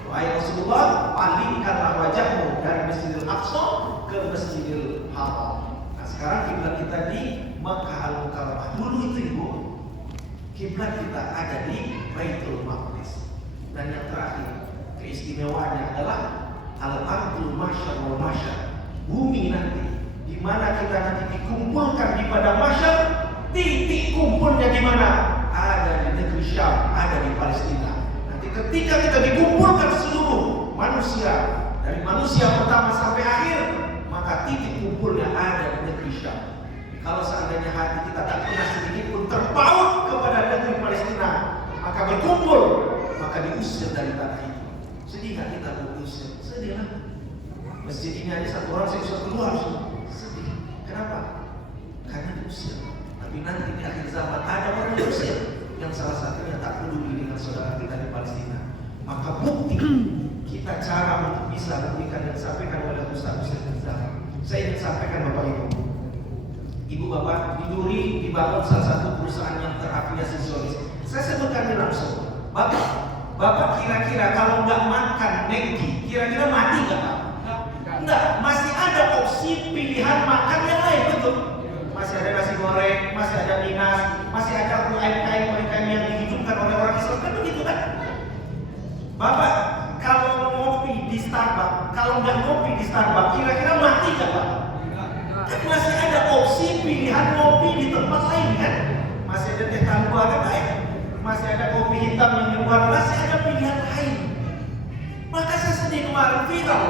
Wahai Rasulullah, palingkanlah wajahmu dari Masjidil Aqsa ke Masjidil Haram. Nah, sekarang kiblat kita di Makkah Al-Mukarramah. Dulu itu Ibu, kiblat kita ada di Baitul Maqdis. Dan yang terakhir, keistimewaannya adalah Al-Ardul Mahsyar wal Mahsyar, bumi nanti di mana kita nanti dikumpulkan di padang mahsyar. Titik kumpulnya di mana? Ada di negeri Syam, ada di Palestina. Nanti ketika kita dikumpulkan seluruh manusia, dari manusia pertama sampai akhir, maka titik kumpulnya ada di negeri Syam. Kalau seandainya hati kita tak pernah sedikit pun terpaut kepada negeri Palestina, maka berkumpul, maka diusir dari tanah itu. Sedih nggak kita diusir? Sedih lah. Masjid ini aja satu orang saya bisa keluar. Sedih. Kenapa? Karena diusir. Tapi nanti di akhir zaman ada orang yang diusir, yang salah satunya tak peduli dengan saudara kita di Palestina. Maka bukti kita cara untuk bisa memberikan yang disampaikan oleh Ustaz Rizal. Saya ingin sampaikan Bapak Ibu. Ibu Bapak, di Duri dibangun salah satu perusahaan yang terafiliasi Zionis. Saya sebutkan langsung. Bapak kira-kira kalau nggak makan Maggi, kira-kira mati nggak Pak? Enggak, masih ada opsi pilihan makan yang lain, betul? Masih ada nasi goreng, masih ada minas, masih ada UMKM yang dihidupkan oleh orang Islam, kan begitu kan? Bapak kalau ngopi di Starbucks, kalau nggak ngopi di Starbucks, kira-kira mati nggak Pak? Kan masih ada opsi pilihan ngopi di tempat lain kan? Masih ada teh tanpa kan baik? Masih ada kopi hitam yang dibuat, masih ada pilihan lain. Maka saya sedih kemarin viral,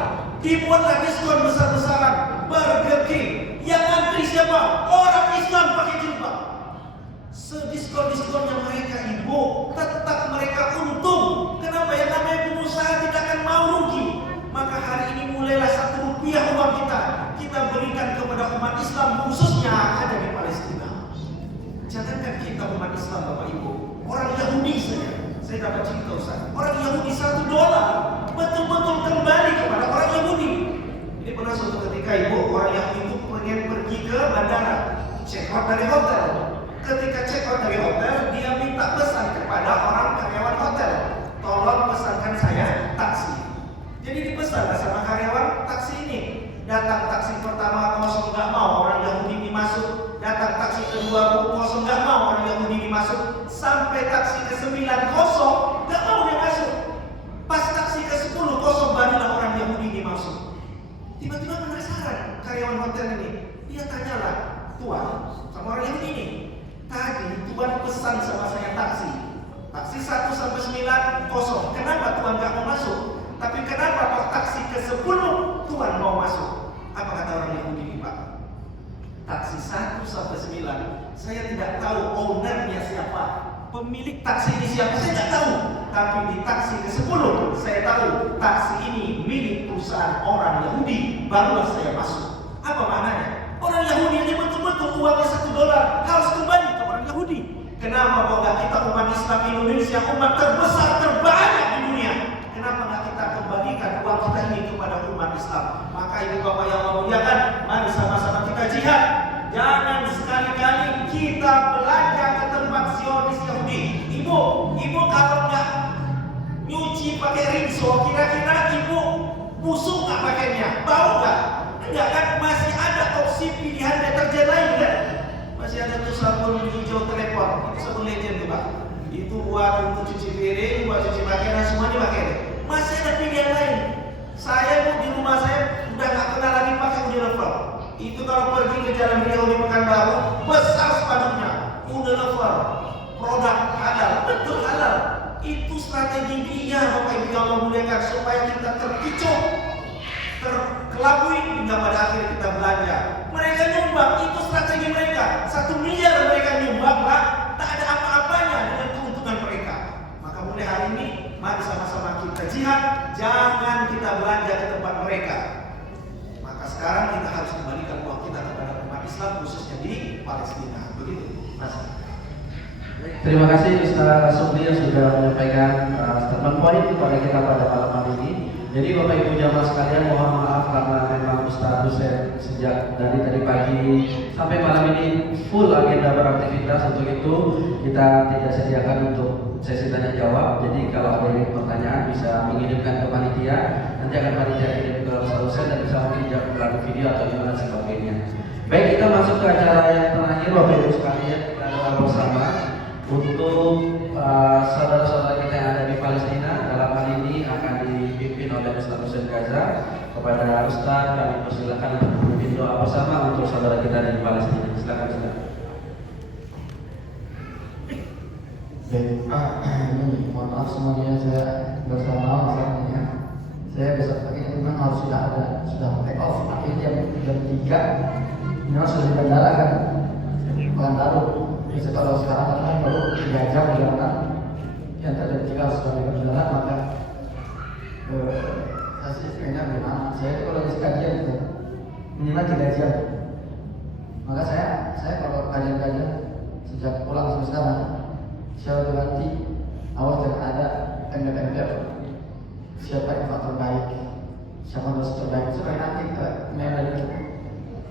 dibuatlah diskon besar-besaran Burger King. Yang antri siapa? Orang Islam pakai jilbab. Sediskon-diskonnya mereka Ibu, tetap mereka untung. Kenapa? Yang namanya pengusaha tidak akan mau rugi. Maka hari ini mulailah 1 rupiah uang kita berikan kepada umat Islam, khususnya ada di Palestina. Jangankan kita umat Islam Bapak Ibu, orang Yahudi saja. Saya dapat cerita Ustaz, orang Yahudi $1 check out dari hotel. Ketika check out dari hotel, dia minta pesan kepada orang karyawan hotel, tolong pesankan saya taksi. Jadi dipesan sama karyawan taksi ini. Datang taksi pertama kosong, nggak mau, orang Yahudi ini masuk. Datang taksi kedua kosong, nggak mau, orang Yahudi ini masuk. Sampai taksi ke-9 kosong, nggak mau dia masuk. Pas taksi ke-10 kosong, barulah orang Yahudi ini masuk. Tiba-tiba penasaran karyawan hotel ini. Dia tanyalah, tuan, sama orang Yahudi ini, tadi tuan pesan sama saya taksi 1 sampai 9 kosong. Kenapa tuan nggak mau masuk? Tapi kenapa kok taksi ke-10 tuan mau masuk? Apa kata orang Yahudi ini, Pak? Taksi 1 sampai 9, saya tidak tahu ownernya siapa, pemilik taksi ini siapa, saya tidak tahu. Tapi di taksi ke-10 saya tahu taksi ini milik perusahaan orang Yahudi, barulah saya masuk. Apa maknanya? Orang Yahudi ini betul-betul uangnya $1 harus kembali ke orang Yahudi. Kenapa kok nggak kita umat Islam Indonesia, umat terbesar terbanyak di dunia, kenapa nggak kita kembalikan uang kita ini kepada umat Islam? Maka ibu bapak yang Allah muliakan, mari sama-sama kita jihad. Jangan sekali-kali kita belanja ke tempat Zionis Yahudi. Ibu kalau nggak nyuci pakai rinso, kira-kira ibu busuk nggak pakainya? Bau nggak? Enggak kan? Masih ada opsi pilihan deterjen lain kan? Masih ada tuh sabun hijau telepon, itu sabun legend tuh Pak. Itu buat untuk cuci piring, buat cuci pakaian, semua dipakai. Masih ada pilihan lain. Saya di rumah saya udah nggak pernah lagi pakai Unilever. Itu kalau pergi ke Jalan Raya di Pekanbaru, besar spanduknya Unilever, produk halal, betul halal. Itu strategi dia Bapak Ibu yang Allah muliakan, supaya kita terpicu, terkelabui hingga pada akhirnya kita belanja. Mereka nyumbang, itu strategi mereka. 1 miliar mereka nyumbang, Pak, tak ada apa-apanya dengan keuntungan mereka. Maka mulai hari ini, mari sama-sama kita jihad, jangan kita belanja ke tempat mereka. Maka sekarang kita harus kembalikan uang kita kepada umat Islam, khususnya di Palestina. Begitu, Mas. Terima kasih Ustaz Supri yang sudah menyampaikan statement point kepada kita pada malam hari ini. Jadi Bapak Ibu jamaah sekalian, mohon maaf karena memang Ustaz Hussein sejak dari tadi pagi sampai malam ini full agenda beraktivitas. Untuk itu kita tidak sediakan untuk sesi tanya jawab. Jadi kalau ada yang pertanyaan bisa mengirimkan ke panitia. Nanti akan panitia kirim ke Ustaz Hussein dan bisa mungkin jawab melalui video atau email dan sebagainya. Baik, kita masuk ke acara yang terakhir Bapak Ibu sekalian. Kita doa bersama untuk saudara-saudara kita yang ada di Palestina. Dalam hal ini akan dipimpin oleh Ustaz Hussein Gaza. Kepada Ustaz kami persilakan untuk memimpin doa bersama untuk saudara kita di Palestina. Silakan Ustaz. Ini mohon maaf semuanya, saya bersama misalnya saya besok pagi memang harus sudah take off. Akhirnya jam 3 memang sudah di bandara kan, bukan baru. Bisa kalau sekarang kan baru 3 jam perjalanan, yang tadi jika harus dari perjalanan maka hasil kayaknya gimana? Saya kalau isi kajian itu minimal 3 jam. Maka saya kalau kajian sejak pulang sampai sekarang, saya udah ganti, awas jangan ada tender-tender siapa yang terbaik, siapa dosen terbaik, supaya nanti kita mengenai itu.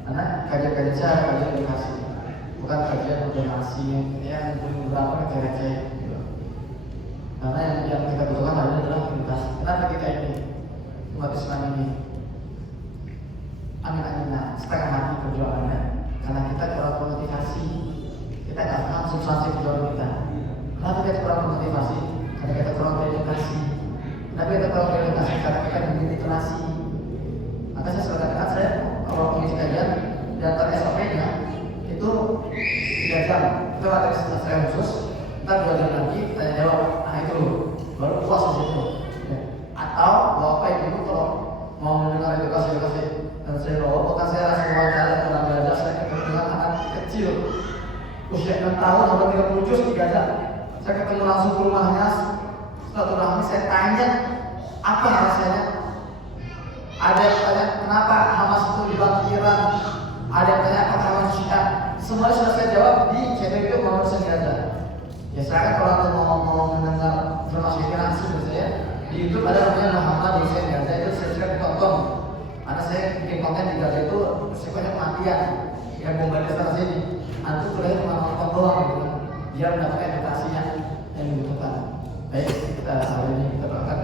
Karena kajian saya kajian edukasi, bukan kajian donasi yang beberapa receh-receh. Karena yang kita butuhkan adalah edukasi. Kenapa kita ini umat Islam ini amin-aminah setengah mati perjuangannya? Karena kita kurang motivasi, kita nggak paham substansi perjuangan kita. Kenapa kita kurang motivasi? Karena kita kurang edukasi. Kenapa kita kurang edukasi? Karena kita manipulasi. Maka saya selalu katakan, saya kalau mengisi kajian dan SOP-nya itu 3 jam. Itu ada saya khusus. Ntar 2 jam lagi tanya jawab. Nah itu baru puas di situ. Ya. Atau Bapak Ibu kalau mau mendengar edukasi dan saya bawa, bukan saya langsung wawancara dalam belajar. Saya ketemu dengan anak kecil usia 6 tahun sampai 30 juz di Gaza. Saya ketemu langsung ke rumahnya, setelah rahmi saya tanya apa rasanya. Ada yang tanya kenapa Hamas itu dibantu Iran, ada yang tanya apa Hamas Syiah. Semua sudah saya jawab di channel itu Muhammad Hussein Gaza. Ya saya kan kalau mau mendengar informasi langsung dari saya di YouTube ada namanya Muhammad Hussein Gaza, itu saya sudah ditonton. Karena saya bikin konten di Gaza itu resikonya kematian. Ya yang mau balik sana sini, antum kuliah cuma nonton doang gitu kan, biar mendapat edukasi yang dibutuhkan. Baik, kita hari ini kita doakan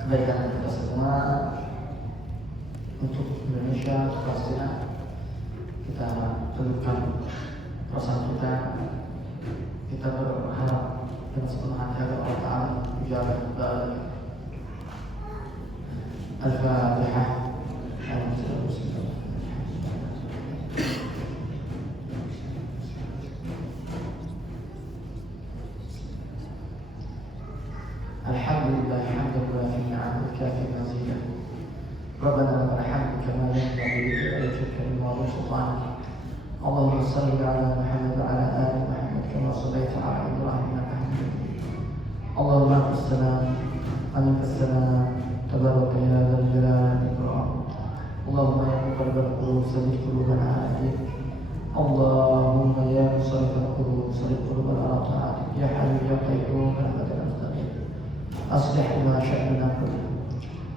kebaikan kita semua untuk Indonesia, untuk Palestina. Kita tentukan perasaan kita berharap dengan sepenuh hati agar Allah Ta'ala menjaga balik. Al-Fatihah. Alhamdulillah hamdan fi ni'amika kafi mazidah. Rabbana lakal hamdu kama yanbaghi li jalaalika wa sultanika. Allahumma shalli ala Muhammad wa ala ali Muhammad kama shallaita ala Ibrahim innaka Hamidum Majid. Allahumma anta as-salam wa minka as-salam. Tabaraka ya dzal jalali wal ikram. Allahumma ya muqallibal qulub tsabbit qulubana ala dinik. Allahumma ya musarrifal qulub sarrif qulubana ala ta'atik. Ya hayyu ya qayyum rahmatal mustaqim. Aslih lana sya'nana kullahu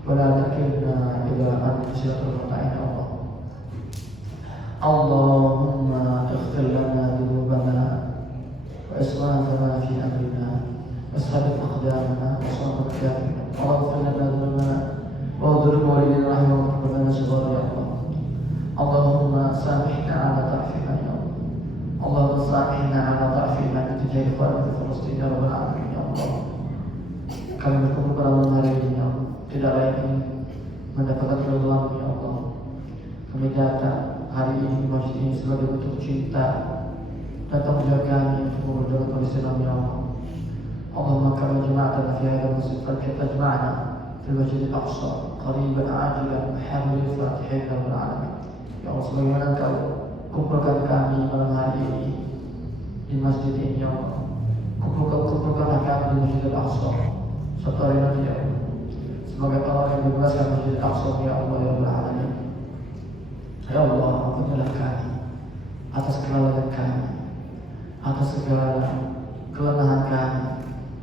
wa la takilna ila anfusina tarfata 'ain ya Allah. Allahumma ighfir lana dhunubana wa israfana fi amrina واصحاب أقدامنا وصواب أكتافنا واغفر لنا ذنوبنا واغفر لوالدينا رحمهم ربنا صغار يا الله. اللهم سامحنا على ضعفنا يا الله. اللهم سامحنا على ضعفنا بتجاه إخواننا في فلسطين يا رب العالمين ya Allah. Kami berkumpul pada malam hari ini ya Allah, tidak lain ingin mendapatkan ridhomu ya Allah. Kami datang hari ini di masjid ini sebagai bentuk cinta dan tanggung jawab kami untuk memperjuangkan Palestina ya Allah. اللهم كما جمعتنا في هذا المسجد فاجمعنا في المسجid al-Aqsa قريبا عاجلا حامل الفاتحين رب العالمين. Ya Allah, sebagaimana Engkau kumpulkan kami malam hari ini di masjid ini ya Allah, kumpulkanlah kami di Masjid al-Aqsa satu hari nanti ya Allah, sebagai orang yang membebaskan Masjid al-Aqsa ya Allah ya Rabbal Alamin. Ya Allah, ampunilah kami atas kelalaian kami, atas segala kelemahan kami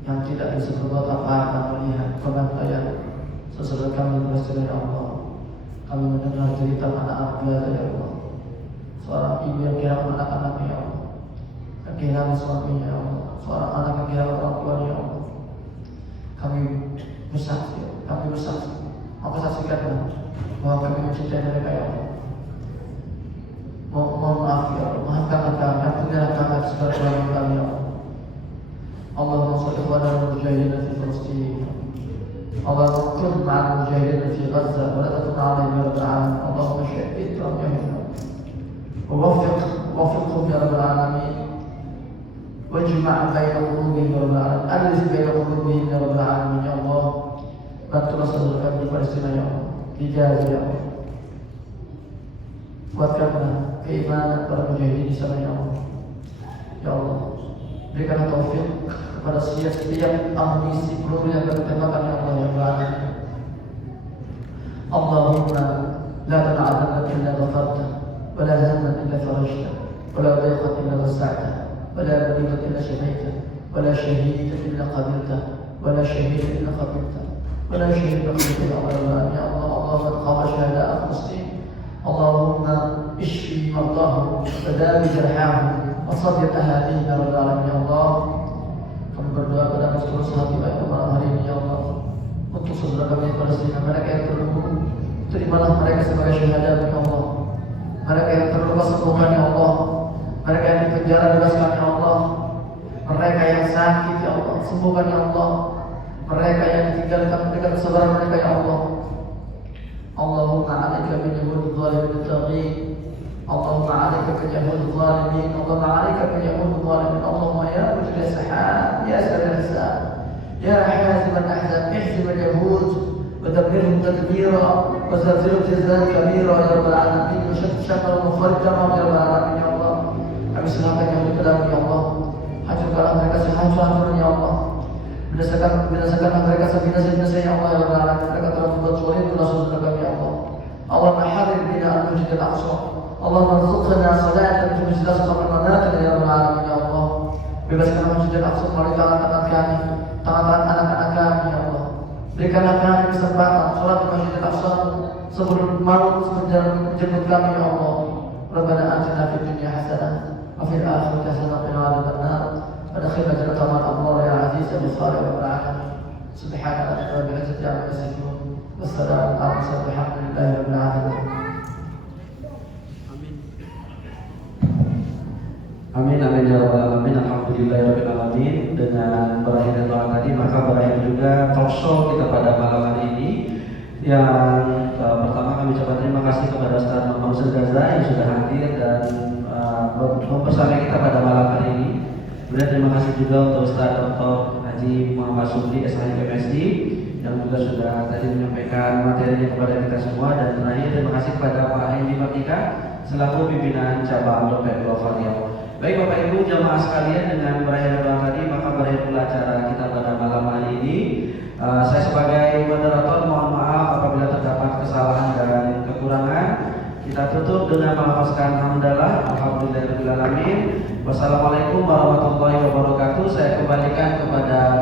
yang tidak bisa berbuat apa-apa melihat pembantaian sesaudara kami di Palestina ya Allah. Kami mendengar cerita anak-anak Gaza ya Allah, seorang ibu yang kehilangan anak-anaknya ya Allah, yang kehilangan suaminya ya Allah, seorang anak yang kehilangan orang tuanya ya Allah. Kami bersaksi, maka saksikanlah bahwa kami mencintai mereka ya Allah. Mohon maaf ya Allah, maafkanlah kami, ampunilah kami atas segala kesalahan kami ya Allah. اللهم انصر اخواننا المجاهدين في فلسطين. اللهم كن مع المجاهدين في غزه ولا تكن عليهم يا رب العالمين. اللهم شهد رميهم ووفقهم يا رب العالمين، واجمع بين قلوبهم يا رب العالمين، الف بين قلوبهم يا رب العالمين ya Allah. Bantulah saudara kami di Palestina ya Allah, di Gaza ya Allah. Kuatkanlah keimanan para mujahidin di sana ya Allah. Ya Allah, berikanlah taufik kepada setiap amunisi peluru yang kami tembakan ya Allah ya Rabbana. Allahumma la tad'alna illa ghafarta wa la hamman illa farajta wa la dayqan illa wasa'ta wa la maridan illa shafaita wa la shahidan illa qabilta wa la shahidan illa qabilta wa la shahidan illa qabilta ya Allah. Allahumma taqabbal syuhada'a Filistin. Allahumma ishfi mardahum wa dawi jarhahum wa sabbir ahlihim ya Rabbal Alamin ya Allah. Kami berdoa pada seluruh hati pada malam hari ini ya Allah, untuk saudara kami di Palestina, mereka yang terluka, terimalah mereka sebagai syuhada ya Allah. Mereka yang terluka sembuhkan ya Allah. Mereka yang dipenjara bebaskan ya Allah. Mereka yang sakit ya Allah, sembuhkan ya Allah. Mereka yang ditinggalkan, berikan kesabaran mereka ya Allah. Allahumma 'alaika bil yahudi dhalimin taghin. اللهم عليك باليهود الظالمين. اللهم عليك باليهود الظالمين. اللهم يا مجري السحاب يا سريع الحساب يا حازم الاحزاب احزم اليهود ودمرهم تدميرا وزلزلهم زلزالا كبيرا يا رب العالمين وشتت شملهم وفرجهم يا رب العالمين ya Allah. Kami serahkan Yahudi padamu ya Allah. Hancurkanlah mereka sehancur-hancurnya ya Allah. Binasakanlah mereka sebinasa-binasa ya Allah ya Rabbal Alamin. Mereka telah membuat sulit untuk saudara kami ya Allah. Allahumma harir bina al-masjid al-aqsa. Allahumma rzuqna salatan fi masjid al-aqsa qamatan ya Rabbal Alamin ya Allah. Bebaskan masjid al-aqsa melalui tangan-tangan kami, tangan-tangan anak-anak kami ya Allah. Berikanlah kami kesempatan sholat di masjid al-aqsa sebelum maut jemput kami ya Allah. Rabbana atina fid dunya hasanah wa fil akhirati hasanah wa qina adzabannar. Adkhilna jannata ma'al abrar ya aziz ya ghafar ya rabbal alamin. Subhana rabbika rabbil izzati amma yasifun. Wassalamu ala mursalin walhamdulillahi rabbil alamin. Amin amin ya rabbal alamin. Alhamdulillahirabbil alamin. Dengan berakhirnya doa tadi maka berakhir juga talk show kita pada malam hari ini. Yang pertama kami ucapkan terima kasih kepada Ustaz Muhammad Gaza yang sudah hadir dan mempersama kita pada malam hari ini. Kemudian terima kasih juga untuk Ustaz Dr. Haji Muhammad Subli SHM MSD yang juga sudah tadi menyampaikan materinya kepada kita semua. Dan terakhir terima kasih kepada Pak Hendy Matika selaku pimpinan cabang Dompet Global Riau. Baik Bapak Ibu jamaah sekalian, dengan berakhir doa tadi maka berakhir pula acara kita pada malam hari ini. Saya sebagai moderator mohon maaf apabila terdapat kesalahan dan kekurangan. Kita tutup dengan melafazkan hamdalah alhamdulillahirabbil alamin. Wassalamualaikum warahmatullahi wabarakatuh. Saya kembalikan kepada